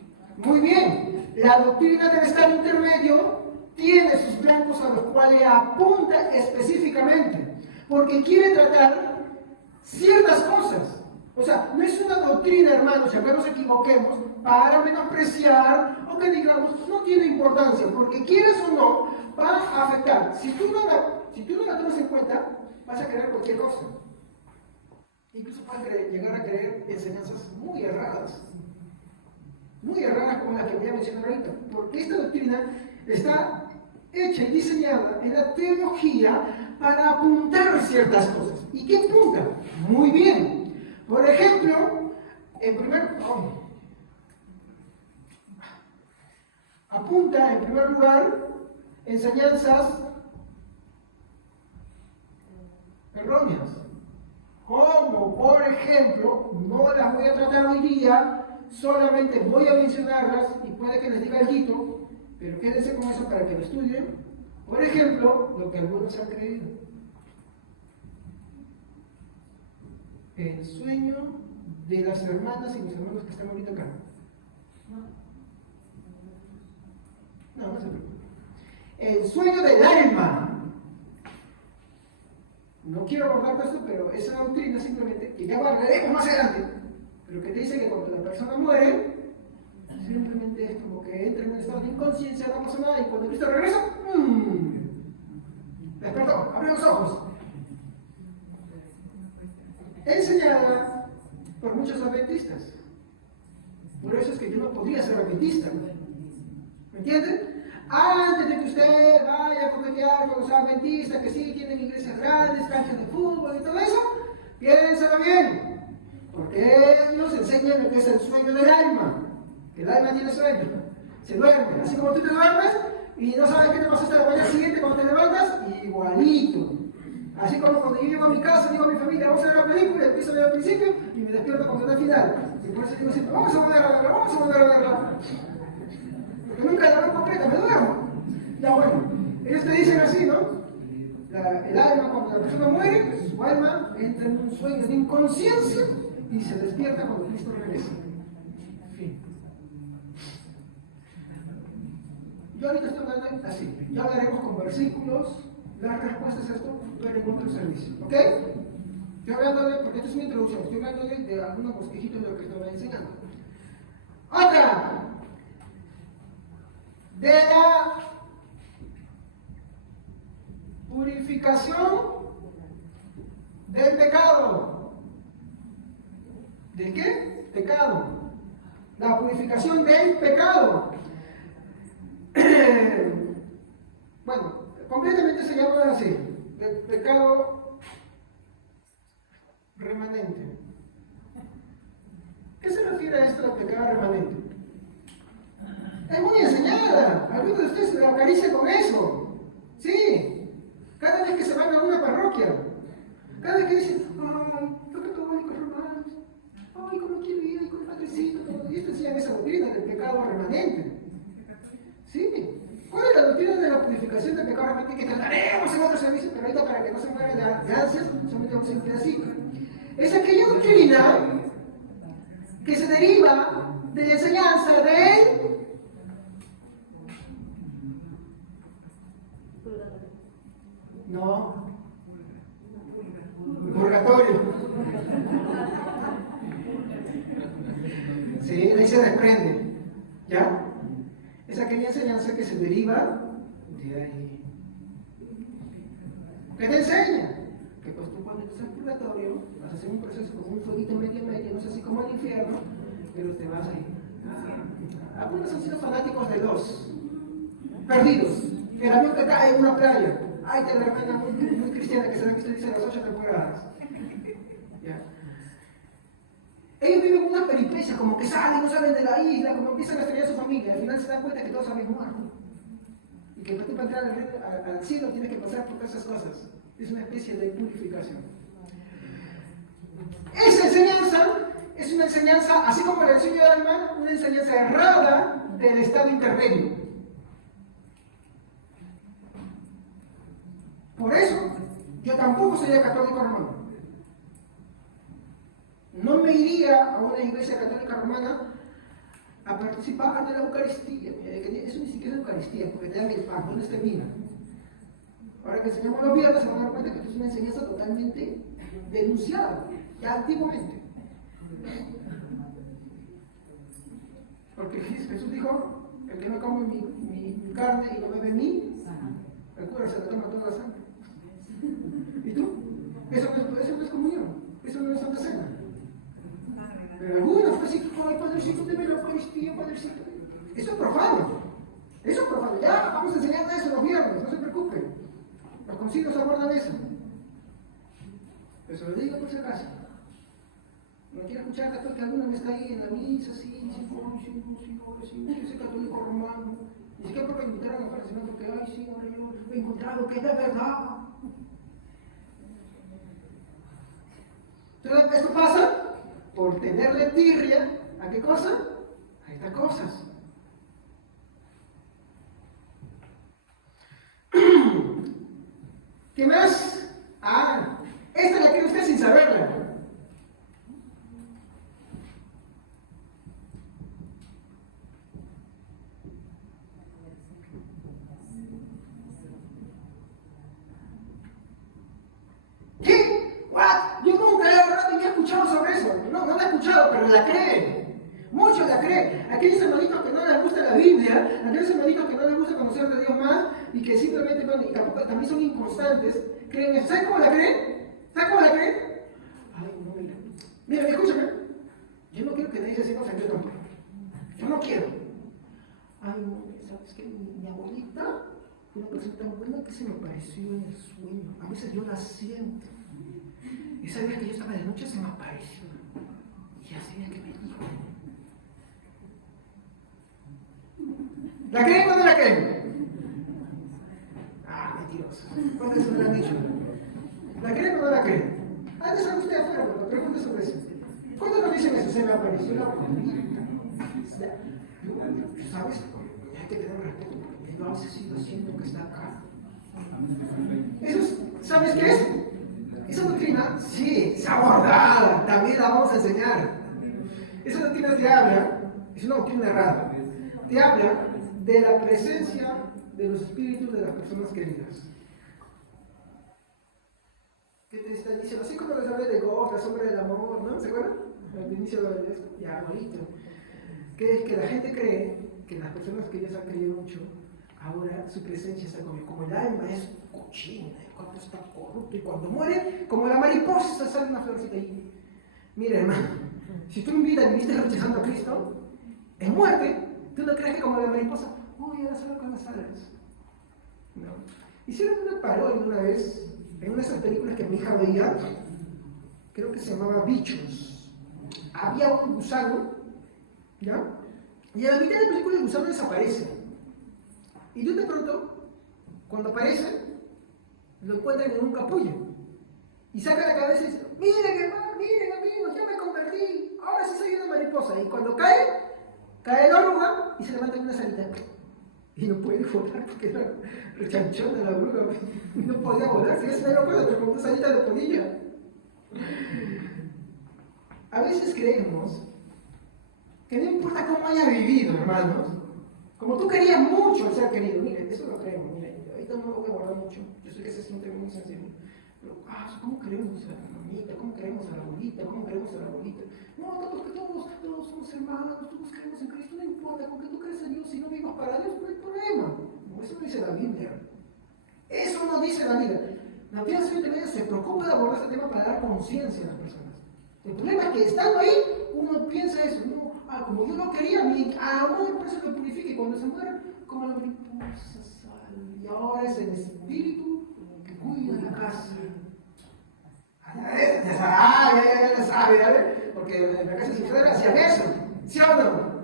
Muy bien. La doctrina del estado intermedio tiene sus blancos a los cuales apunta específicamente, porque quiere tratar ciertas cosas. O sea, no es una doctrina, hermanos, ya que nos equivoquemos, para menospreciar o que digamos no tiene importancia, porque quieres o no, va a afectar. Si tú no la tomas en cuenta, vas a creer cualquier cosa. Incluso puedes llegar a creer enseñanzas muy erradas como las que voy a mencionar ahorita, porque esta doctrina está hecha y diseñada en la teología para apuntar ciertas cosas. ¿Y qué apunta? Muy bien. Por ejemplo, apunta en primer lugar enseñanzas erróneas, como por ejemplo, no las voy a tratar hoy día, solamente voy a mencionarlas y puede que les diga algo, pero quédense con eso para que lo estudien. Por ejemplo, lo que algunos han creído: el sueño de las hermanas y los hermanos que están ahorita acá. No se preocupen. El sueño del alma. No quiero abordar esto, pero es una doctrina simplemente que ya hablaremos más adelante, pero que te dice que cuando la persona muere, simplemente es como que entra en un estado de inconsciencia, no pasa nada, y cuando Cristo regresa, despertó, abrió los ojos. Enseñada por muchos adventistas. Por eso es que yo no podría ser adventista. ¿Me entienden? Antes de que usted vaya a coquetear con los adventistas que sí tienen iglesias grandes, canchas de fútbol y todo eso, piénsalo bien. Porque ellos enseñan lo que es el sueño del alma. Que el alma tiene sueño. Se duerme. Así como tú te duermes y no sabes qué te pasa hasta la mañana siguiente cuando te levantas, igualito. Así como cuando yo llego a mi casa, digo a mi familia, vamos a ver la película, empiezo a ver al principio y me despierto cuando está al final. Y por eso digo siempre, vamos a volver a verla. Porque nunca la veo completa, me duermo. Ya bueno, ellos te dicen así, ¿no? El alma, cuando la persona muere, su alma entra en un sueño de inconsciencia y se despierta cuando Cristo regresa. Fin. Yo ahorita estoy hablando así, ya hablaremos con versículos, las respuestas a esto, pero en otro servicio, ¿ok? Estoy hablando porque esto es una introducción, estoy hablando de algunos bosquejitos de lo que estoy enseñando. Otra, de la purificación del pecado. ¿De qué? Pecado. La purificación del pecado. Bueno, completamente se llama así, del pecado remanente. ¿Qué se refiere a esto del pecado remanente? Es muy enseñada. Algunos de ustedes se lo acarician con eso. Sí. Cada vez que se van a una parroquia, cada vez que dicen, ay, los católicos romanos, ay, cómo quiero ir con el padrecito, y esto enseñan esa doctrina del pecado remanente. Sí. ¿Cuál es la doctrina de la purificación del pecado remanente? Que trataremos en otro servicio, pero ahorita para que no se mueran de ansias, solamente vamos a ir así. Es aquella doctrina que se deriva de la enseñanza del purgatorio. Sí, de ahí se desprende. ¿Ya? Es aquella enseñanza que se deriva de ahí. ¿Qué te enseña? Que pues tú cuando estás en purgatorio vas a hacer un proceso como un fueguito medio, no sé si como el infierno, pero te vas a ir. Algunos han sido fanáticos de los perdidos, que el avión te cae en una playa. Ay, de la hermana muy cristiana que se la dice las 8 temporadas. ¿Ya? Ellos viven una peripecia, como que salen, no salen de la isla, como empiezan a extrañar a su familia. Al final se dan cuenta que todos habían muerto. Y que tú para entrar al cielo tienes que pasar por todas esas cosas. Es una especie de purificación. Esa enseñanza es una enseñanza, así como le enseño a Alma, una enseñanza errada del estado intermedio. Por eso, yo tampoco sería católico romano. No me iría a una iglesia católica romana a participar de la Eucaristía. Eso ni siquiera es Eucaristía, porque te dan el pan, no les termina. Ahora que enseñamos los viernes, se van a dar cuenta que esto es una enseñanza totalmente denunciada, ya antiguamente. Porque Jesús dijo: el que no come mi carne y no bebe mi, el cura se le toma toda la sangre. ¿Y tú? Eso no es comunión, eso no es Santa Cena. Pero algunos fue así: ay, Padrecito, deme la Eucaristía, Padrecito. Eso es profano. Eso es profano. Ya vamos a enseñar eso los viernes, no se preocupen. Los concilios abordan eso. Pero se lo digo por si acaso. No quiero escuchar después que alguno me está ahí en la misa, así, dice: ay, sí, yo soy católico romano. Ni siquiera porque me invitaron a fuera, sino porque, ay, sí, ahora yo he encontrado que es de verdad. Entonces, esto pasa por tenerle tirria ¿a qué cosa? A estas cosas. ¿Qué más? Esta la cree usted sin saberla. ¿Qué? ¿What? Yo nunca he escuchado sobre eso. No la he escuchado, pero la creen. Muchos la creen. Aquellos hermanitos que no les gusta la Biblia, aquellos hermanitos que no les gusta conocer de Dios más y que simplemente y tampoco, también son inconstantes, creen eso. ¿Saben cómo la creen? ¿Saben cómo la creen? Ay, no, mira, escúchame. Yo no quiero que nadie se sienta ofendido tampoco. Yo no quiero. Ay, no, ¿sabes qué? Mi abuelita, una persona tan buena que se me apareció en el sueño. A veces yo la siento. Esa vez que yo estaba de noche se me apareció. Y así es que me dijo. ¿La creen o no la creen? Mentirosos. ¿Cuántas se me la han dicho? ¿La creen o no la creen? Antes sale usted afuera, pero pregunte sobre eso. ¿Cuántos nos dicen eso? Se me apareció la abuelita. ¿Sabes? Hay que tener respeto, porque yo a veces sigo siento que está acá. Eso, ¿sabes qué es? Esa doctrina, sí, es abordada, también la vamos a enseñar. Esa doctrina te habla, es una doctrina errada, te habla de la presencia de los espíritus de las personas queridas. ¿Qué te está diciendo? Así como les hablé de Ghost, la sombra del amor, ¿no? ¿Se acuerdan? Al inicio de esto, ya, bonito. Que es que la gente cree que las personas que ellos han creído mucho, ahora su presencia está como el alma es cochina, el cuerpo está corrupto y cuando muere, como la mariposa sale una florcita ahí. Mira, hermano, si tú en vida viviste rechazando a Cristo, en muerte, tú no crees que como la mariposa, uy, ahora solo con las alas. No. Hicieron una parodia una vez, en una de esas películas que mi hija veía, creo que se llamaba Bichos. Había un gusano, ¿ya? Y a la mitad de la película el gusano desaparece. Y de pronto, cuando aparece, lo encuentran en un capullo. Y saca la cabeza y dice: miren hermano, miren amigos, ya me convertí, ahora sí soy una mariposa. Y cuando cae la oruga y se levanta en una salita. Y no puede volar porque era rechanchón de la oruga. Y no podía volar, si se me acuerdo, pero con una salita de podilla. A veces creemos que no importa cómo haya vivido, hermanos, como tú querías mucho al ser querido. Miren, eso lo creemos, miren, ahorita no lo voy a guardar mucho, yo sé que ese es un tema muy sensible, pero ¿cómo queremos a la mamita? ¿Cómo queremos a la abuelita? ¿Cómo queremos a la abuelita? No, porque todos somos hermanos, todos creemos en Cristo, no importa, con que tú crees en Dios y no vivas para Dios, no hay problema. No, eso no dice la Biblia. Eso no dice la Biblia. La Biblia se preocupa de abordar este tema para dar conciencia a las personas. El problema es que estando ahí, uno piensa eso, no, como yo no quería, mi amor por eso lo purifica y cuando se muere, como la mariposa sale. Y ahora es el espíritu tu casa. Ya sabe, ¿vale? Porque en la casa de su suegra hacían eso, ¿sí o no?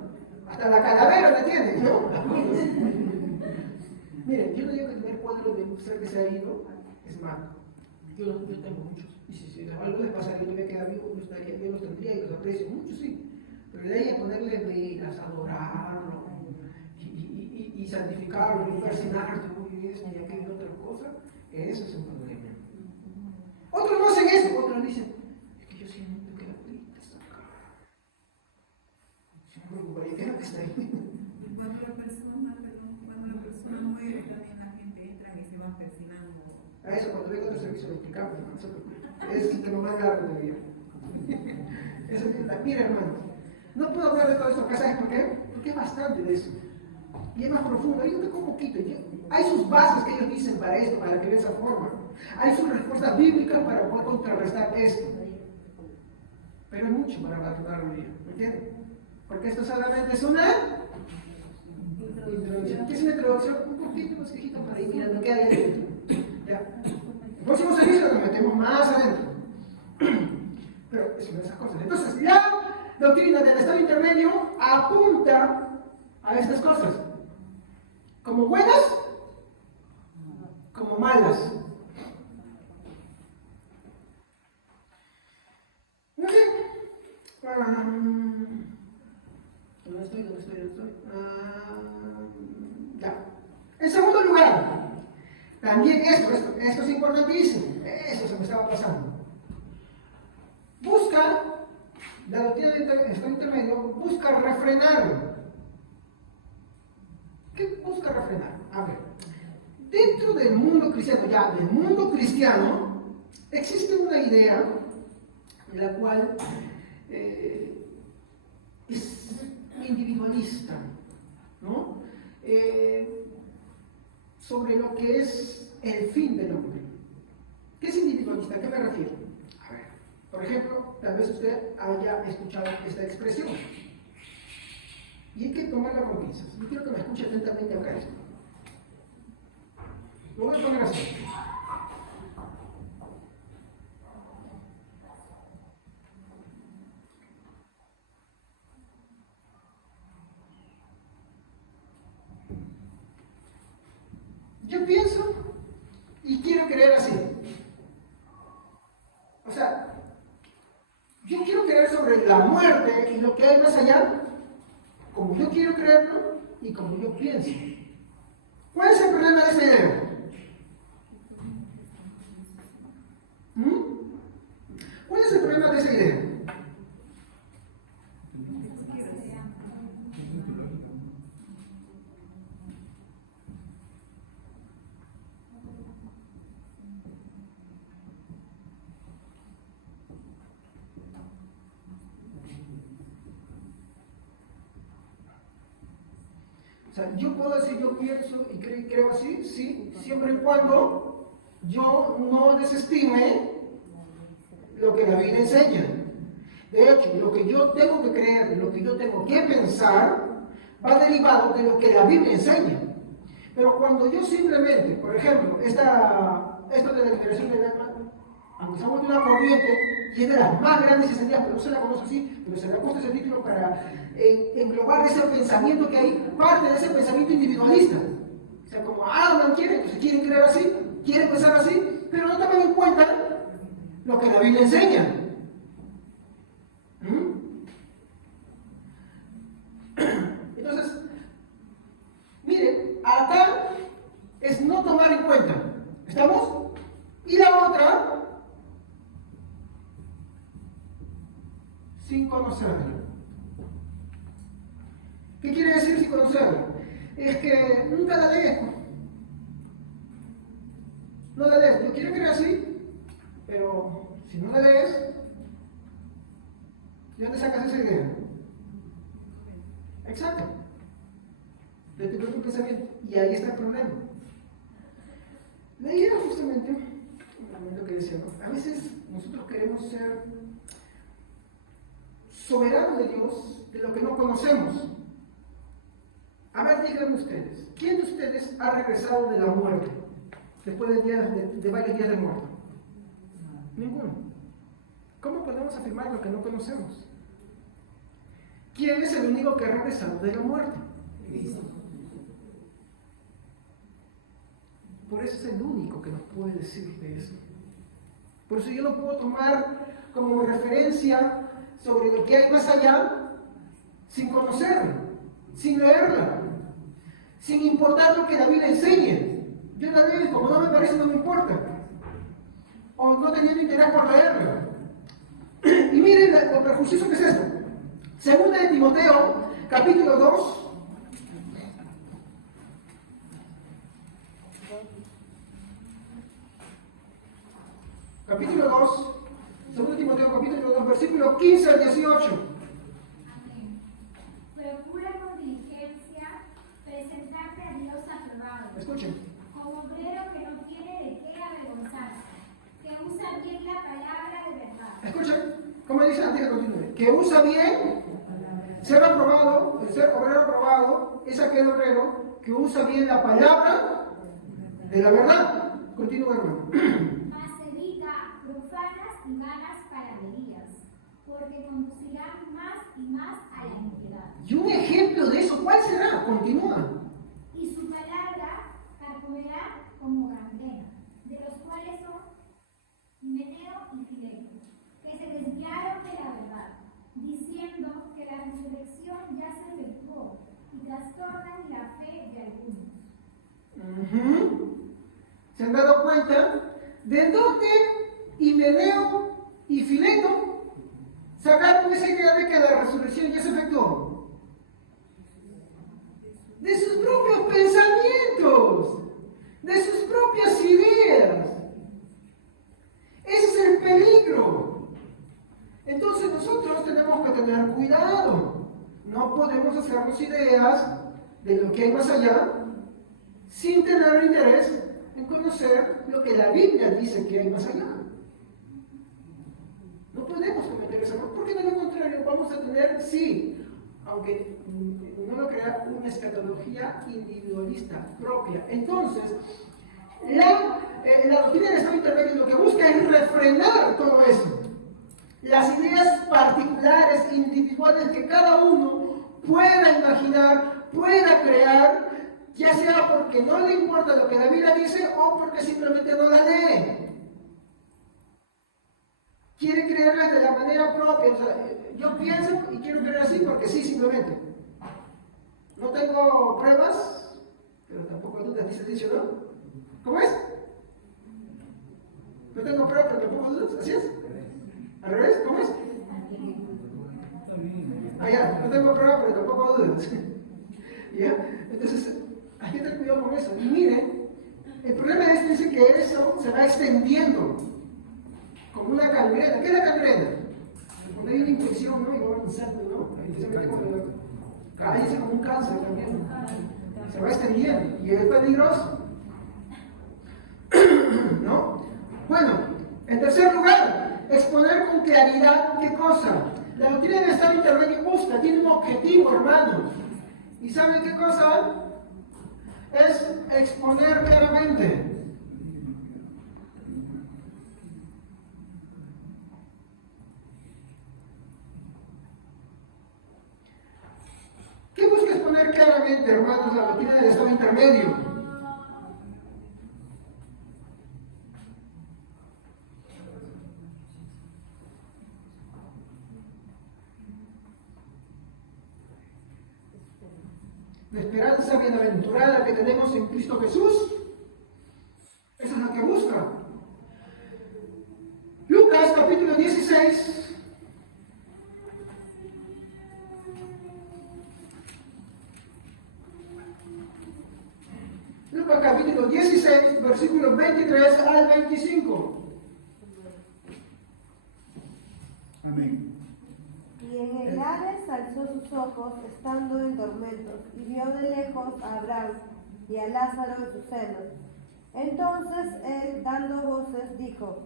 Hasta la calavera la tienen, ¿no? Miren, yo no digo que el primer cuadro de un ser que se ha ido es malo. Yo tengo muchos. Y si algo les pasaría y me queda vivo, yo los tendría y los aprecio mucho, sí. Pero de ahí a ponerle velas, adorarlo y santificarlo, y persignarte, y esto y aquello y otra cosa, eso es un problema. Otros no hacen eso, otros dicen, es que yo siento que la plita está acá. Si no me preocuparía, ¿qué es lo que está ahí? Cuando la persona muere, también la gente entra y se van persinando. A eso cuando venga otro servicio lo explicamos, no se preocupe. Es el tema más largo de vida. Eso es, mira hermanos, no puedo hablar de todo esto acá, ¿sabes por qué? Porque es bastante de eso. Y es más profundo, hay un poquito. Hay sus bases que ellos dicen para esto, para que de esa forma. Hay sus respuestas bíblicas para poder contrarrestar esto. Pero hay mucho para abandonar el día, ¿me entienden? Porque esto solamente es una introducción. ¿Qué es una introducción? Un poquito más quejito para ir mirando qué hay adentro. ¿Ya? El próximo servicio nos metemos más adentro. Pero es una de esas cosas. Entonces, la doctrina del estado intermedio apunta a estas cosas. Como buenas, como malas. No sé. ¿Dónde estoy? Ya. En segundo lugar, también esto es importantísimo. Eso se me estaba pasando. Busca, la doctrina del estado intermedio, busca refrenarlo. ¿Qué busca refrenar? A ver, dentro del mundo cristiano, existe una idea en la cual es individualista, ¿no? Sobre lo que es el fin del hombre. ¿Qué es individualista? ¿A qué me refiero? A ver, por ejemplo, tal vez usted haya escuchado esta expresión. Y hay que tomarla con pinzas. Yo quiero que me escuche atentamente acá esto. Lo voy a poner así. Yo pienso y quiero creer así. O sea, yo quiero creer sobre la muerte y lo que hay más allá, como yo quiero creerlo y como yo pienso. ¿Cuál es el problema de esa idea? ¿Cuál es el problema de esa idea? O sea, yo puedo decir, yo pienso y creo así, sí, siempre y cuando yo no desestime lo que la Biblia enseña. De hecho, lo que yo tengo que creer, lo que yo tengo que pensar, va derivado de lo que la Biblia enseña. Pero cuando yo simplemente, por ejemplo, esto de la liberación del alma, aunque estamos de una corriente, y es de las más grandes y extendidas, pero no se la conoce así, pero se le ha puesto ese título para englobar ese pensamiento que hay, parte de ese pensamiento individualista. O sea, como no quieren, entonces quieren creer así, quieren pensar así, pero no toman en cuenta lo que la Biblia enseña. Entonces, miren, acá es no tomar en cuenta. ¿Estamos? Y la otra, sin conocerlo. ¿Qué quiere decir sin conocerlo? Es que nunca la lees. No la lees. Yo quiero creer así, pero si no la lees, ¿de dónde sacas esa idea? Exacto. De tu propio pensamiento. Y ahí está el problema. La idea justamente, lo que decíamos, a veces nosotros queremos ser soberanos de Dios de lo que no conocemos. A ver, díganme ustedes, ¿quién de ustedes ha regresado de la muerte? después de varios días de muerto? Ninguno. ¿Cómo podemos afirmar lo que no conocemos? ¿Quién es el único que ha regresado de la muerte? Cristo. Por eso es el único que nos puede decir de eso. Por eso yo no puedo tomar como referencia sobre lo que hay más allá sin conocerlo, sin leerla, sin importar lo que la Biblia enseñe. Yo la leo y como no me parece, no me importa. O no teniendo interés por leerla. Y miren lo perjuicioso que es esto. Segunda de Timoteo, capítulo 2. Capítulo 2, segundo de Timoteo, capítulo 2, versículo 15 al 18. Amén. Procura con diligencia presentarte a Dios aprobado. Escuchen. Como obrero que no tiene de qué avergonzarse, que usa bien la palabra de verdad. Escuchen, ¿cómo dice antes que continúe? Que usa bien, ser aprobado, el ser obrero aprobado, es aquel obrero que usa bien la palabra de la verdad. Continúa, hermano. Mas evita profanas y vanas palabrerías, porque conducirán más y más a la iniquidad. Y un ejemplo de eso, ¿cuál será? Continúa. Y su palabra carcomerá como gangrena, de los cuales son Himeneo y Fileto, que se desviaron de la verdad, diciendo que la resurrección ya se efectuó y trastornan la fe de algunos. ¿Se han dado cuenta de dónde Himeneo y Fileto sacaron esa idea de que la resurrección ya se efectuó? De sus propios pensamientos, de sus propias ideas. Ese es el peligro. Entonces nosotros tenemos que tener cuidado. No podemos hacernos ideas de lo que hay más allá sin tener interés en conocer lo que la Biblia dice que hay más allá. No podemos cometer ese error, porque de lo contrario vamos a tener, sí, aunque no lo crea, una escatología individualista propia. Entonces, la doctrina del estado intermedio lo que busca es refrenar todo eso. Las ideas particulares, individuales que cada uno pueda imaginar, pueda crear, ya sea porque no le importa lo que la Biblia dice o porque simplemente no la lee. Quiere creerla de la manera propia. O sea, yo pienso y quiero creer así porque sí, simplemente. No tengo pruebas, pero tampoco dudas, dice el dicho, ¿no? ¿Cómo es? No tengo pruebas, pero tampoco dudas, ¿así es? ¿Al revés? ¿Cómo es? Ah, ya, no tengo pruebas, pero tampoco dudas. ¿Ya? Entonces, hay que tener cuidado con eso. Y miren, el problema es dice que eso se va extendiendo como una gangrena. ¿Qué es la gangrena? Cuando hay una infección, ¿no? Y va avanzando, ¿no? Especialmente cuando cae como un cáncer también. Se va extendiendo y es peligroso. ¿No? Bueno, en tercer lugar, exponer con claridad qué cosa. La doctrina del estado intermedio busca, tiene un objetivo, hermanos. ¿Y saben qué cosa? Es exponer claramente. ¿Qué busca exponer claramente, hermanos, la doctrina del estado intermedio? La esperanza bienaventurada que tenemos en Cristo Jesús. Eso es lo que busca. Lucas capítulo 16. Lucas capítulo 16, versículos 23 al 25. Amén. Y en el Hades alzó sus ojos, estando en tormentos, y vio de lejos a Abraham y a Lázaro en sus senos. Entonces él, dando voces, dijo: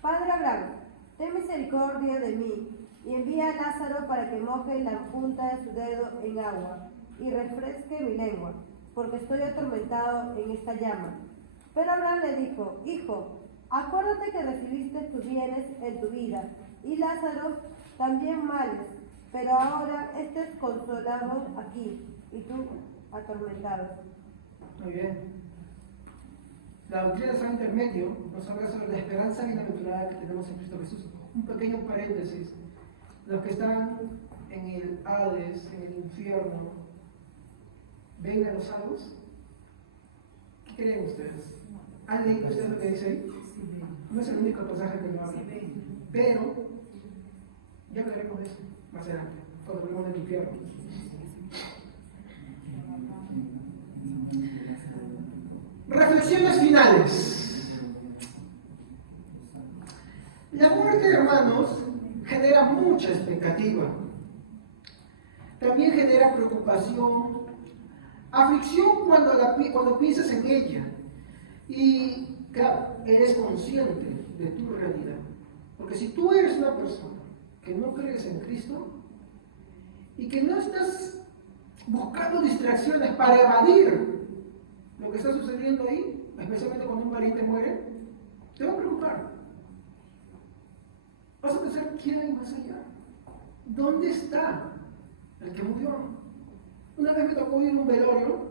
Padre Abraham, ten misericordia de mí, y envía a Lázaro para que moje la punta de su dedo en agua, y refresque mi lengua, porque estoy atormentado en esta llama. Pero Abraham le dijo, hijo, acuérdate que recibiste tus bienes en tu vida, y Lázaro también males, pero ahora este es consolado aquí, y tú atormentado. Muy bien. La doctrina del San Intermedio nos habla sobre la esperanza bienaventurada que tenemos en Cristo Jesús. Un pequeño paréntesis. Los que están en el Hades, en el infierno, ¿ven a los salvos? ¿Qué creen ustedes? ¿Han leído ustedes lo que dice ahí? Sí, ven. No es el único pasaje que lo habla. Sí, ven. Pero, ya hablaremos de eso más adelante, cuando hablemos del infierno. Reflexiones finales. La muerte, hermanos, genera mucha expectativa. También genera preocupación, aflicción cuando piensas en ella. Y, claro, eres consciente de tu realidad. Porque si tú eres una persona que no crees en Cristo y que no estás buscando distracciones para evadir lo que está sucediendo ahí, especialmente cuando un pariente muere, te va a preocupar. Vas a pensar, ¿quién hay más allá? ¿Dónde está el que murió? Una vez me tocó ir a un velorio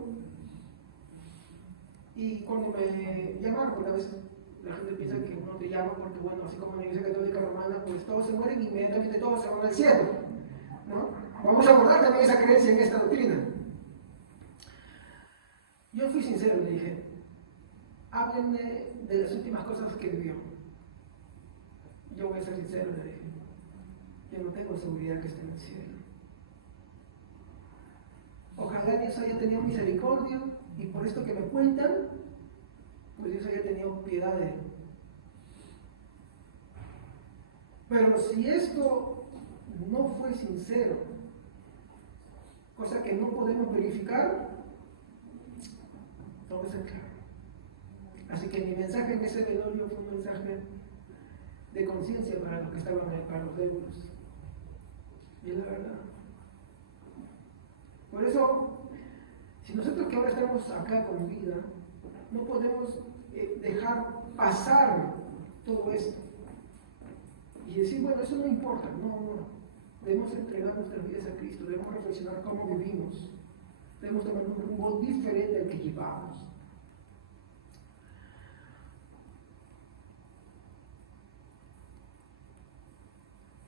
y cuando me llamaron, porque a veces la gente piensa que uno te llama porque, bueno, así como en la Iglesia Católica Romana, pues todos se mueren y inmediatamente todos se van al cielo, ¿no? Vamos a abordar también esa creencia en esta doctrina. Yo fui sincero, le dije, háblenme de las últimas cosas que vivió. Yo voy a ser sincero, le dije, yo no tengo seguridad que esté en el cielo. Ojalá Dios haya tenido misericordia y por esto que me cuentan, pues Dios haya tenido piedad de él. Pero si esto no fue sincero, cosa que no podemos verificar, todo es claro. Así que mi mensaje en ese velorio fue un mensaje de conciencia para los que estaban ahí, para los débiles. Y es la verdad. Por eso, si nosotros que ahora estamos acá con vida, no podemos dejar pasar todo esto y decir, bueno, eso no importa. No. Debemos entregar nuestras vidas a Cristo, debemos reflexionar cómo vivimos, debemos tomar un rumbo diferente al que llevamos.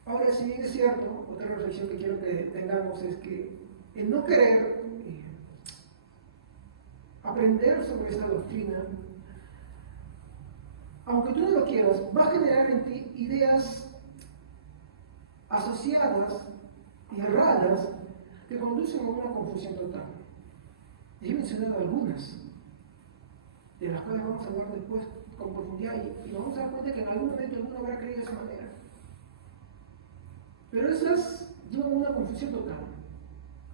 Ahora, si bien es cierto, otra reflexión que quiero que tengamos es que el no querer aprender sobre esta doctrina, aunque tú no lo quieras, va a generar en ti ideas asociadas y erradas que conducen a una confusión total. He mencionado algunas, de las cuales vamos a hablar después con profundidad y vamos a dar cuenta que en algún momento alguno habrá creído de esa manera. Pero esas llevan a una confusión total,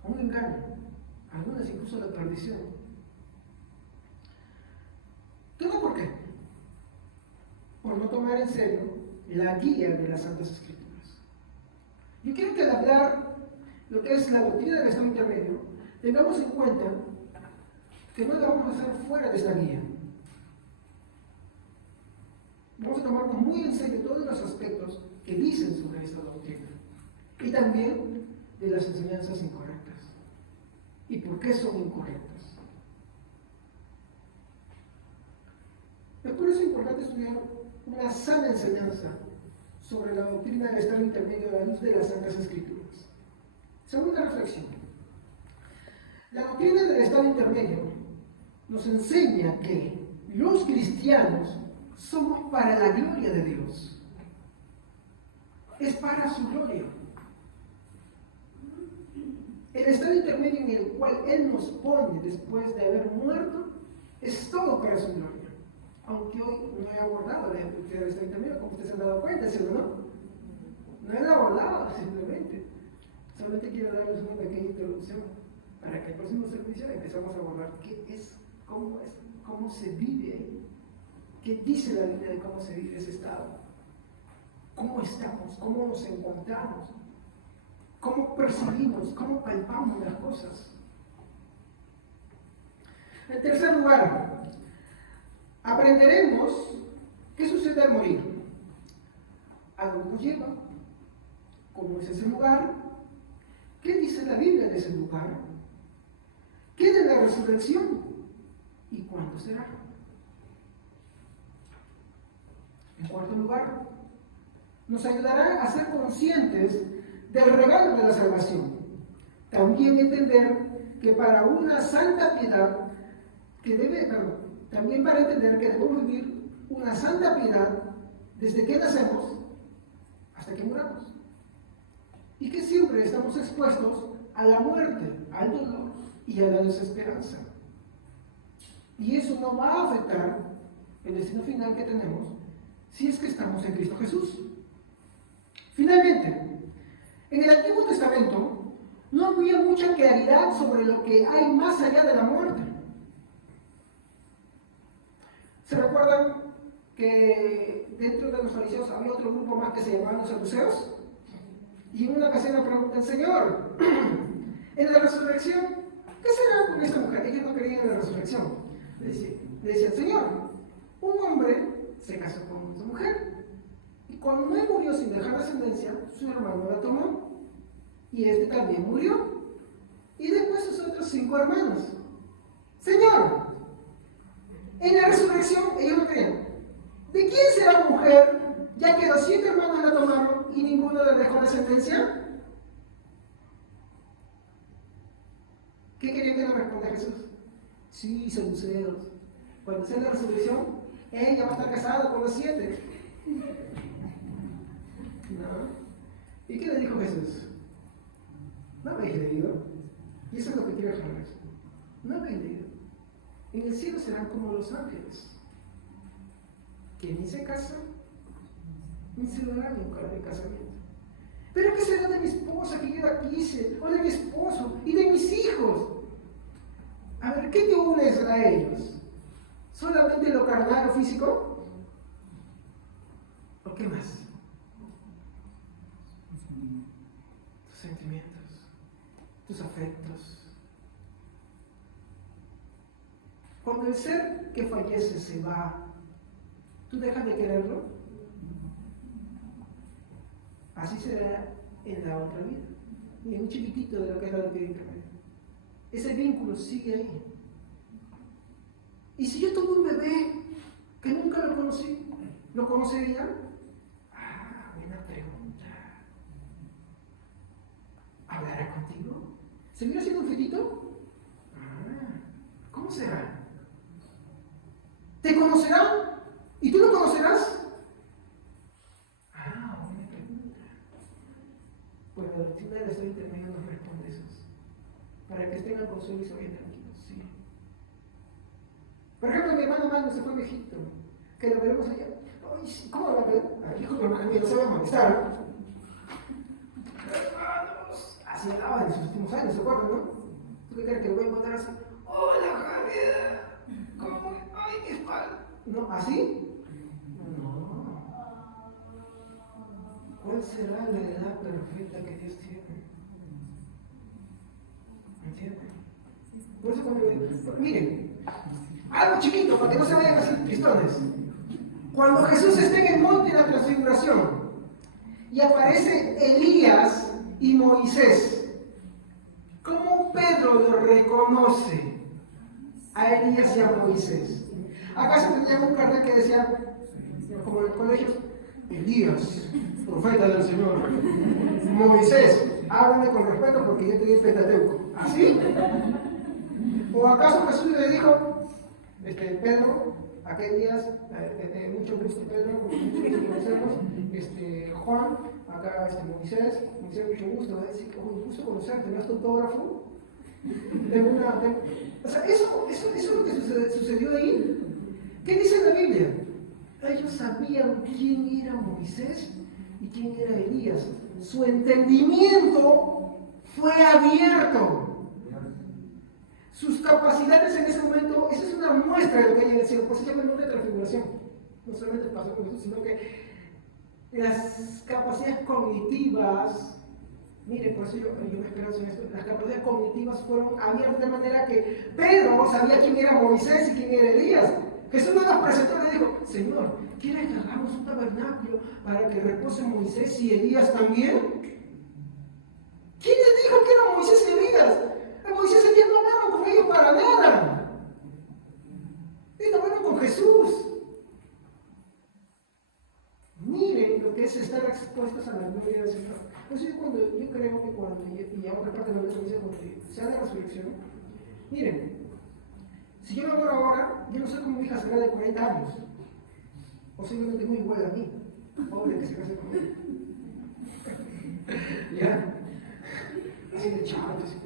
a un engaño, algunas incluso a la perdición. ¿Todo por qué? Por no tomar en serio la guía de las Santas Escrituras. Yo quiero que al hablar lo que es la doctrina del estado intermedio, tengamos en cuenta que no la vamos a hacer fuera de esta guía. Vamos a tomarnos muy en serio todos los aspectos que dicen sobre esta doctrina y también de las enseñanzas incorrectas. ¿Y por qué son incorrectas? Es por eso importante estudiar una sana enseñanza sobre la doctrina del estado intermedio a la luz de las Santas Escrituras. Segunda reflexión. La doctrina del estado intermedio nos enseña que los cristianos somos para la gloria de Dios. Es para su gloria. El estado intermedio en el cual Él nos pone después de haber muerto es todo para su gloria. Aunque hoy no he abordado la doctrina del estado intermedio, como ustedes se han dado cuenta, ¿sí o no? No he abordado simplemente. Solamente quiero darles una pequeña introducción para que el próximo servicio empezamos a abordar qué es, cómo se vive ahí, qué dice la Biblia de cómo se vive ese estado, cómo estamos, cómo nos encontramos, cómo percibimos, cómo palpamos las cosas. En tercer lugar, aprenderemos qué sucede al morir, a dónde nos lleva, cómo es ese lugar, qué dice la Biblia de ese lugar, qué de la resurrección y cuándo será. En cuarto lugar, nos ayudará a ser conscientes del regalo de la salvación. También entender que para una santa piedad, también para entender que debemos vivir una santa piedad desde que nacemos hasta que muramos. Y que siempre estamos expuestos a la muerte, al dolor y a la desesperanza. Y eso no va a afectar el destino final que tenemos si es que estamos en Cristo Jesús. Finalmente, en el Antiguo Testamento no había mucha claridad sobre lo que hay más allá de la muerte. ¿Se recuerdan que dentro de los fariseos había otro grupo más que se llamaban los saduceos? Y en una ocasión le preguntan, Señor, en la resurrección, ¿qué será con esta mujer? Ellos no creían en la resurrección. Le decían, Señor, un hombre se casó con su mujer. Y cuando él murió sin dejar descendencia, su hermano la tomó. Y este también murió. Y después sus otros 5 hermanos. Señor, en la resurrección, ellos no creían. ¿De quién será la mujer, ya que los 7 hermanos la tomaron y ninguno le dejó descendencia? ¿Qué quería que nos responda Jesús? Sí, saduceos. Cuando sea la resurrección, ella va a estar casada con los 7. ¿No? ¿Y qué le dijo Jesús? ¿No habéis leído? Y eso es lo que quiero aclarar. ¿No habéis leído? En el cielo serán como los ángeles, que ni se casan, ni se darán nunca de casamiento. ¿Pero qué será de mi esposa que yo la quise, o de mi esposo, y de mis hijos? A ver, ¿qué te unes a ellos? ¿Solamente lo carnal o físico? ¿O qué más? Tus sentimientos, tus afectos. Cuando el ser que fallece se va, ¿tú dejas de quererlo? Así será en la otra vida, y en un chiquitito de lo que es la vida intermedia. Ese vínculo sigue ahí. Y si yo tuve un bebé que nunca lo conocí, ¿lo conocería? Ah, buena pregunta. ¿Hablará contigo? ¿Seguirá siendo un fetito? Ah, ¿cómo será? ¿Te conocerá? ¿Y tú lo conocerás? Ah, buena pregunta. Pues la doctrina del estado intermedio nos responde eso. Para que estén al consuelo y se vayan tranquilos, sí. Por ejemplo, mi hermano Mano se fue a Egipto, que lo veremos allá. Ay, ¿cómo va a ver? Dijo mi hermano, no se va a molestar. Hermanos, así hablaba en sus últimos años, ¿se acuerdan, no? ¿Tú qué crees que lo voy a encontrar así? Hola, Javier, ¿cómo? Ay, mi espalda. ¿No? ¿Así? No. ¿Cuál será la edad perfecta que Dios tiene? ¿Entienden? Por eso cuando miren, algo chiquito para que no se vayan así tristones. Cuando Jesús está en el monte de la transfiguración y aparece Elías y Moisés, ¿cómo Pedro lo reconoce a Elías y a Moisés? ¿Acaso tenían un cartel que decía, como en los colegios, Elías, profeta del Señor, Moisés, háblame con respeto porque yo te di el Pentateuco? ¿Así? ¿O acaso Jesús le dijo, Pedro, aquel día, mucho gusto Pedro, mucho gusto conocernos, Juan, acá Moisés, mucho gusto, gusto conocerte, ¿no es tu autógrafo? O sea, eso es lo que sucedió ahí. ¿Qué dice la Biblia? Ellos sabían quién era Moisés y quién era Elías. Su entendimiento fue abierto. Sus capacidades en ese momento, esa es una muestra de lo que hay en el cielo, pues se llama el monte de transfiguración. No solamente pasó con eso, sino que las capacidades cognitivas, miren, por eso yo me esperanzo en esto, las capacidades cognitivas fueron abiertas de manera que Pedro sabía quién era Moisés y quién era Elías, Jesús no nos presentó y le dijo, Señor, ¿quieres que hagamos un tabernáculo para que repose Moisés y Elías también? ¿Quién les dijo que eran Moisés y Elías? Moisés y Elías no hablaron con ellos para nada. Ellos hablaron con Jesús. Miren lo que es estar expuestos a la gloria del Señor. Entonces yo creo que cuando, y a otra parte de la Biblia dice, cuando se haga la resurrección, miren, si yo me muero ahora, yo no sé cómo mi hija será de 40 años. Posiblemente muy igual a mí. Pobre que se case conmigo. ¿Ya? Así de chavos.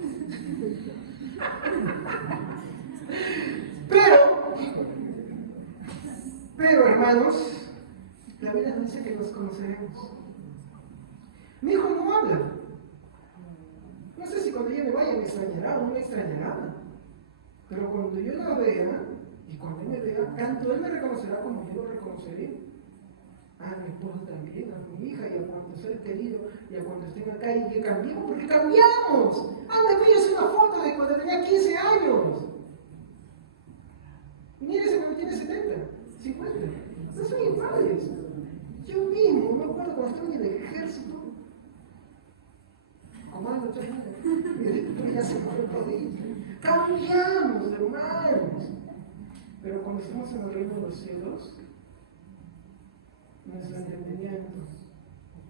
Pero hermanos, la Biblia nos dice que nos conoceremos. Mi hijo no habla. No sé si cuando ella me vaya me extrañará o no me extrañará. Pero cuando yo la vea, y cuando él me vea, tanto él me reconocerá como yo lo reconoceré. A mi esposa también, a mi hija, y a cuanto ser querido, y a cuando estén acá, y que cambiamos, porque cambiamos. Anda, mírese una foto de cuando tenía 15 años. Mírese cuando tiene 70, 50. No son iguales. Yo mismo, me acuerdo cuando estaba en el ejército, comando, ya se fue todo eso. Cambiamos, hermanos. Pero cuando estamos en el reino de los cielos, nuestro entendimiento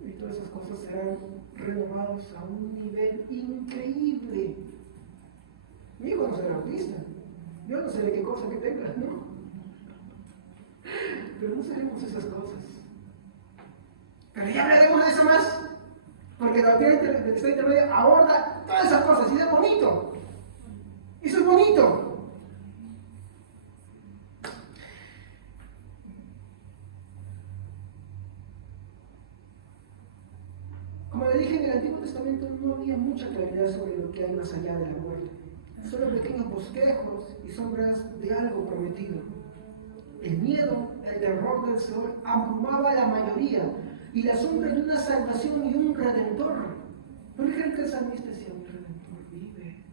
y todas esas cosas serán renovados a un nivel increíble. Mi hijo no será autista, yo no sé de qué cosa que tenga, ¿no? Pero no seremos esas cosas. Pero ya hablaremos de eso más, porque la doctrina de esta intermedia aborda todas esas cosas y es bonito. Eso es bonito. Como le dije, en el Antiguo Testamento no había mucha claridad sobre lo que hay más allá de la muerte. Solo pequeños bosquejos y sombras de algo prometido. El miedo, el terror del Señor abrumaba a la mayoría y la sombra de una salvación y un redentor. ¿No le creen que el salmista decía, un redentor vive?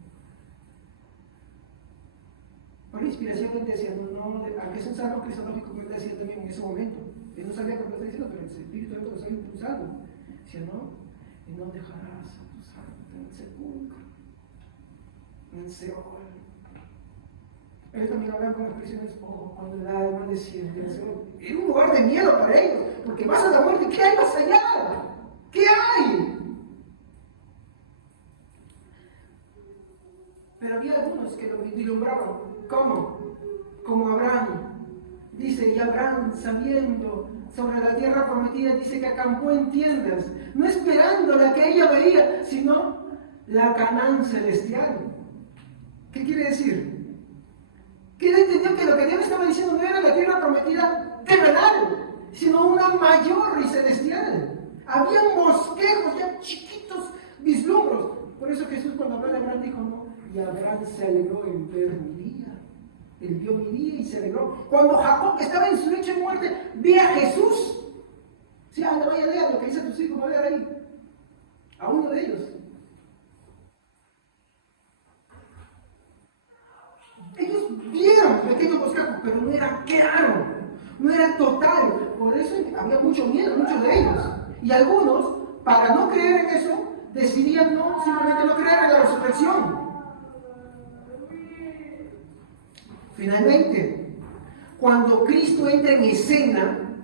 Por inspiración él decía, aunque es un salmo cristológico que él decía también en ese momento. Él no sabía cómo lo estaba diciendo, pero el Espíritu Santo lo estaba impulsando. Decía, y no dejarás a tu santo en el sepulcro, en el Seol. Ellos también hablan con las prisiones, cuando el alma desciende al Seol. Era un lugar de miedo para ellos, porque vas a la muerte, ¿qué hay más allá? ¿Qué hay? Pero había algunos que lo vislumbraban. ¿Cómo? Como Abraham. Dice, y Abraham, sabiendo sobre la tierra prometida, dice que acampó en tiendas, no esperando la que ella veía, sino la Canaán celestial. ¿Qué quiere decir? Que él entendió que lo que Dios estaba diciendo no era la tierra prometida terrenal, sino una mayor y celestial. Habían bosquejos ya chiquitos, vislumbros. Por eso Jesús cuando habló de Abraham dijo, no, y Abraham se alegró en ver mi día. Él vio mi día y se alegró. Cuando Jacob, que estaba en su lecho de muerte, ve a Jesús. Sí, anda, vaya a leer lo que dice tus hijos, vaya a leer ahí. A uno de ellos. Ellos vieron pequeños bosquejos, pero no era claro, no era total. Por eso había mucho miedo, muchos de ellos. Y algunos, para no creer en eso, decidían simplemente no creer en la resurrección. Finalmente, cuando Cristo entra en escena,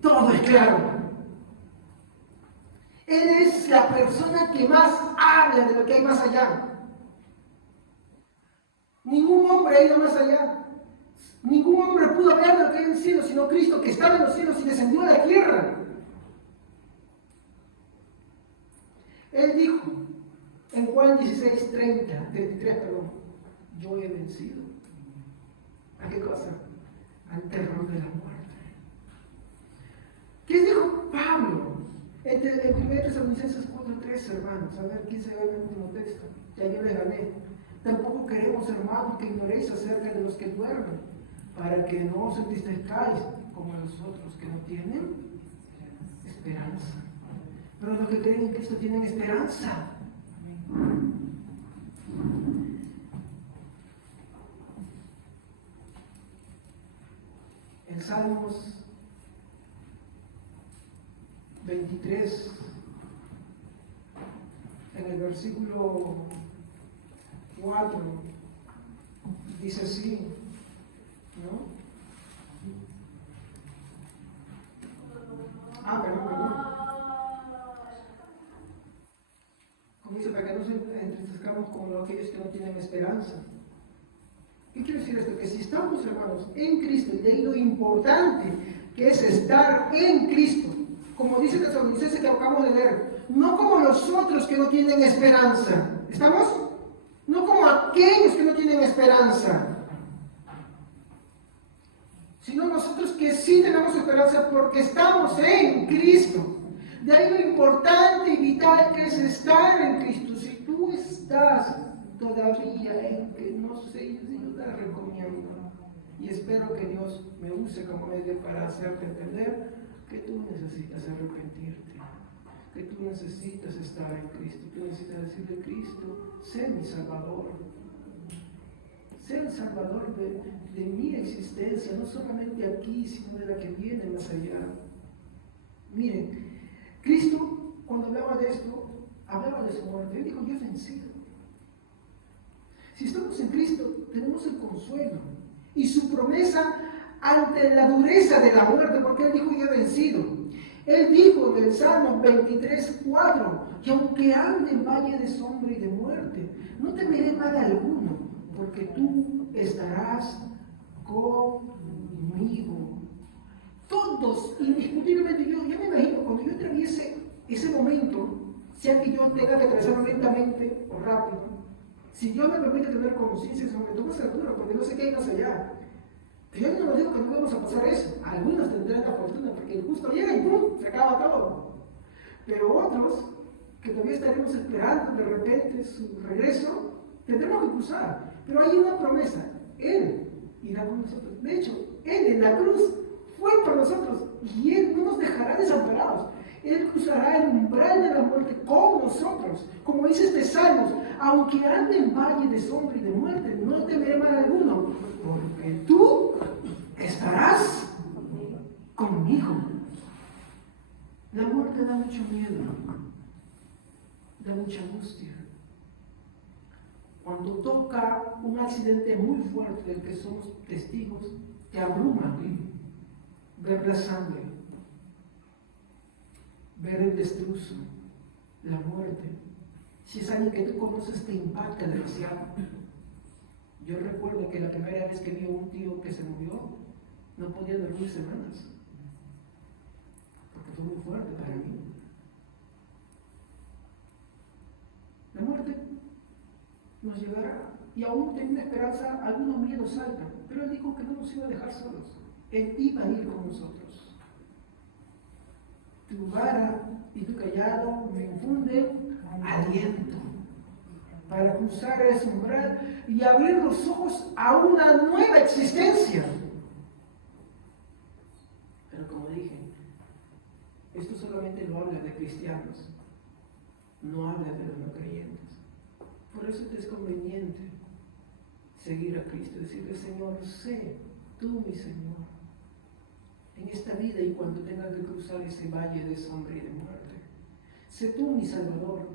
todo es claro. Él es la persona que más habla de lo que hay más allá. Ningún hombre ha ido más allá. Ningún hombre pudo hablar de lo que hay en el cielo, sino Cristo, que estaba en los cielos y descendió a la tierra. Él dijo en Juan 33, yo he vencido. ¿A qué cosa? Al terror de la muerte. ¿Qué dijo Pablo? En 1 Tesalonicenses 4:3, hermanos. A ver, ¿quién se va en el último texto? Ya yo le gané. Tampoco queremos, hermanos, que ignoréis acerca de los que duermen, para que no os entristezcáis como los otros que no tienen esperanza. Pero los que creen en Cristo tienen esperanza. Salmos 23, en el versículo 4, dice así, ¿no? Perdón. Como dice, para que no se entristezcamos como aquellos que no tienen esperanza. ¿Qué quiere decir esto? Que si estamos, hermanos, en Cristo, y de ahí lo importante que es estar en Cristo, como dice Tesalonicenses que acabamos de leer, no como los otros que no tienen esperanza. ¿Estamos? No como aquellos que no tienen esperanza, sino nosotros que sí tenemos esperanza porque estamos en Cristo. De ahí lo importante y vital que es estar en Cristo. Si tú estás todavía en que no sé, yo te recomiendo y espero que Dios me use como medio para hacerte entender que tú necesitas arrepentirte, que tú necesitas estar en Cristo, tú necesitas decirle: Cristo, sé mi Salvador, sé el Salvador de mi existencia, no solamente aquí, sino de la que viene más allá. Miren, Cristo, cuando hablaba de esto, hablaba de su muerte. Él dijo: yo he vencido. Si estamos en Cristo, tenemos el consuelo y su promesa ante la dureza de la muerte, porque Él dijo: yo he vencido. Él dijo en el Salmo 23:4, que aunque ande en valle de sombra y de muerte, no temeré mal alguno, porque tú estarás conmigo. Todos, indiscutiblemente, yo me imagino cuando yo atraviese ese momento, sea que yo tenga que atravesarlo lentamente o rápido, si Dios me permite tener conciencia sobre todo, es seguro, porque no sé qué hay más allá. Pero yo no digo que no vamos a pasar eso. Algunos tendrán la fortuna, porque justo llega y ¡pum!, se acaba todo. Pero otros, que todavía estaremos esperando de repente su regreso, tendremos que cruzar. Pero hay una promesa: Él irá con nosotros. De hecho, Él en la cruz fue por nosotros y Él no nos dejará desamparados. Él cruzará el umbral de la muerte con nosotros. Como dice este Salmo: aunque ande en valle de sombra y de muerte, no temeré mal alguno, porque tú estarás conmigo. La muerte da mucho miedo, da mucha angustia. Cuando toca un accidente muy fuerte del que somos testigos, te abruma ver la sangre, ver el destruzo, la muerte. Si es alguien que tú conoces, te impacta demasiado. Yo recuerdo que la primera vez que vi a un tío que se murió, no podía dormir semanas, porque fue muy fuerte para mí. La muerte nos llevará, y aún teniendo esperanza, algunos miedos saltan, pero Él dijo que no nos iba a dejar solos. Él iba a ir con nosotros. Tu vara y tu callado me infunden aliento para cruzar ese umbral y abrir los ojos a una nueva existencia. Pero como dije, esto solamente lo habla de cristianos, no habla de los no creyentes. Por eso te es conveniente seguir a Cristo, decirle: Señor, sé tú mi Señor en esta vida y cuando tenga que cruzar ese valle de sombra y de muerte. Sé tú mi Salvador.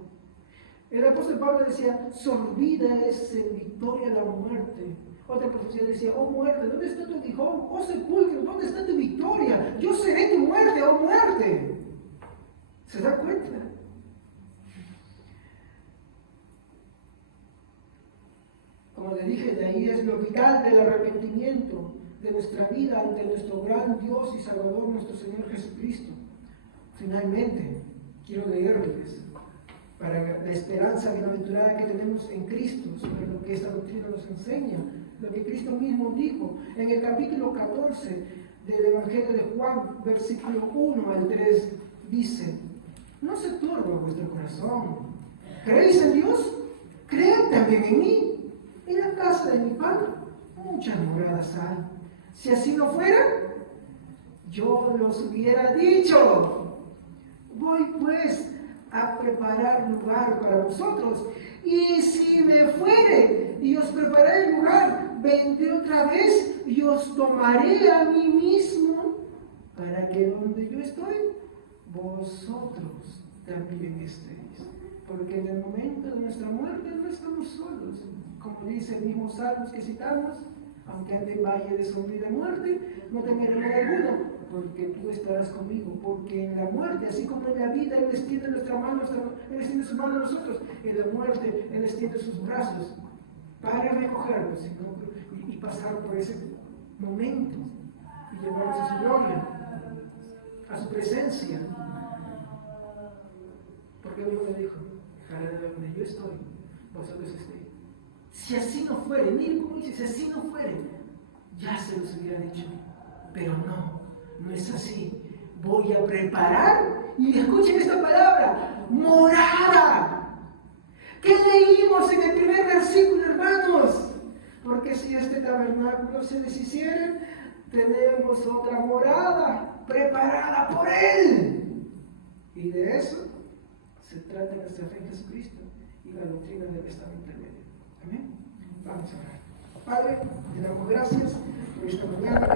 El apóstol Pablo decía: sorbida es en victoria la muerte. Otra profecía decía: oh muerte, ¿dónde está tu aguijón? Oh sepulcro, ¿dónde está tu victoria? Yo seré tu muerte, oh muerte. ¿Se da cuenta? Como le dije, de ahí es lo vital del arrepentimiento de nuestra vida ante nuestro gran Dios y Salvador, nuestro Señor Jesucristo. Finalmente, quiero leerles para la esperanza bienaventurada que tenemos en Cristo, sobre lo que esta doctrina nos enseña, lo que Cristo mismo dijo en el capítulo 14 del Evangelio de Juan, versículo 1 al 3, dice: no se turbe vuestro corazón, ¿creéis en Dios? Creed también en mí. En la casa de mi Padre muchas moradas hay. Si así no fuera, yo los hubiera dicho. Voy pues a preparar lugar para vosotros. Y si me fuere y os prepararé el lugar, vendré otra vez y os tomaré a mí mismo, para que donde yo estoy, vosotros también estéis. Porque en el momento de nuestra muerte no estamos solos. Como dice el mismo Salmos que citamos, aunque ande en valle de sombra y de muerte, no temeré mal alguno, porque tú estarás conmigo. Porque en la muerte, así como en la vida, Él extiende nuestra mano, Él extiende su mano a nosotros. En la muerte, Él extiende sus brazos para recogernos y pasar por ese momento y llevarnos a su gloria, a su presencia. Porque Dios me dijo, para donde yo estoy, vosotros estéis. Si así no fuere, miren cómo dice, si así no fuere, ya se los hubiera dicho. Pero no es así. Voy a preparar, y escuchen esta palabra, morada. ¿Qué leímos en el primer versículo, hermanos? Porque si este tabernáculo se deshiciera, tenemos otra morada preparada por Él. Y de eso se trata nuestra fe en Jesucristo y la doctrina del testamento intermedio. Amén. Vamos a orar. Padre, te damos gracias por esta mañana.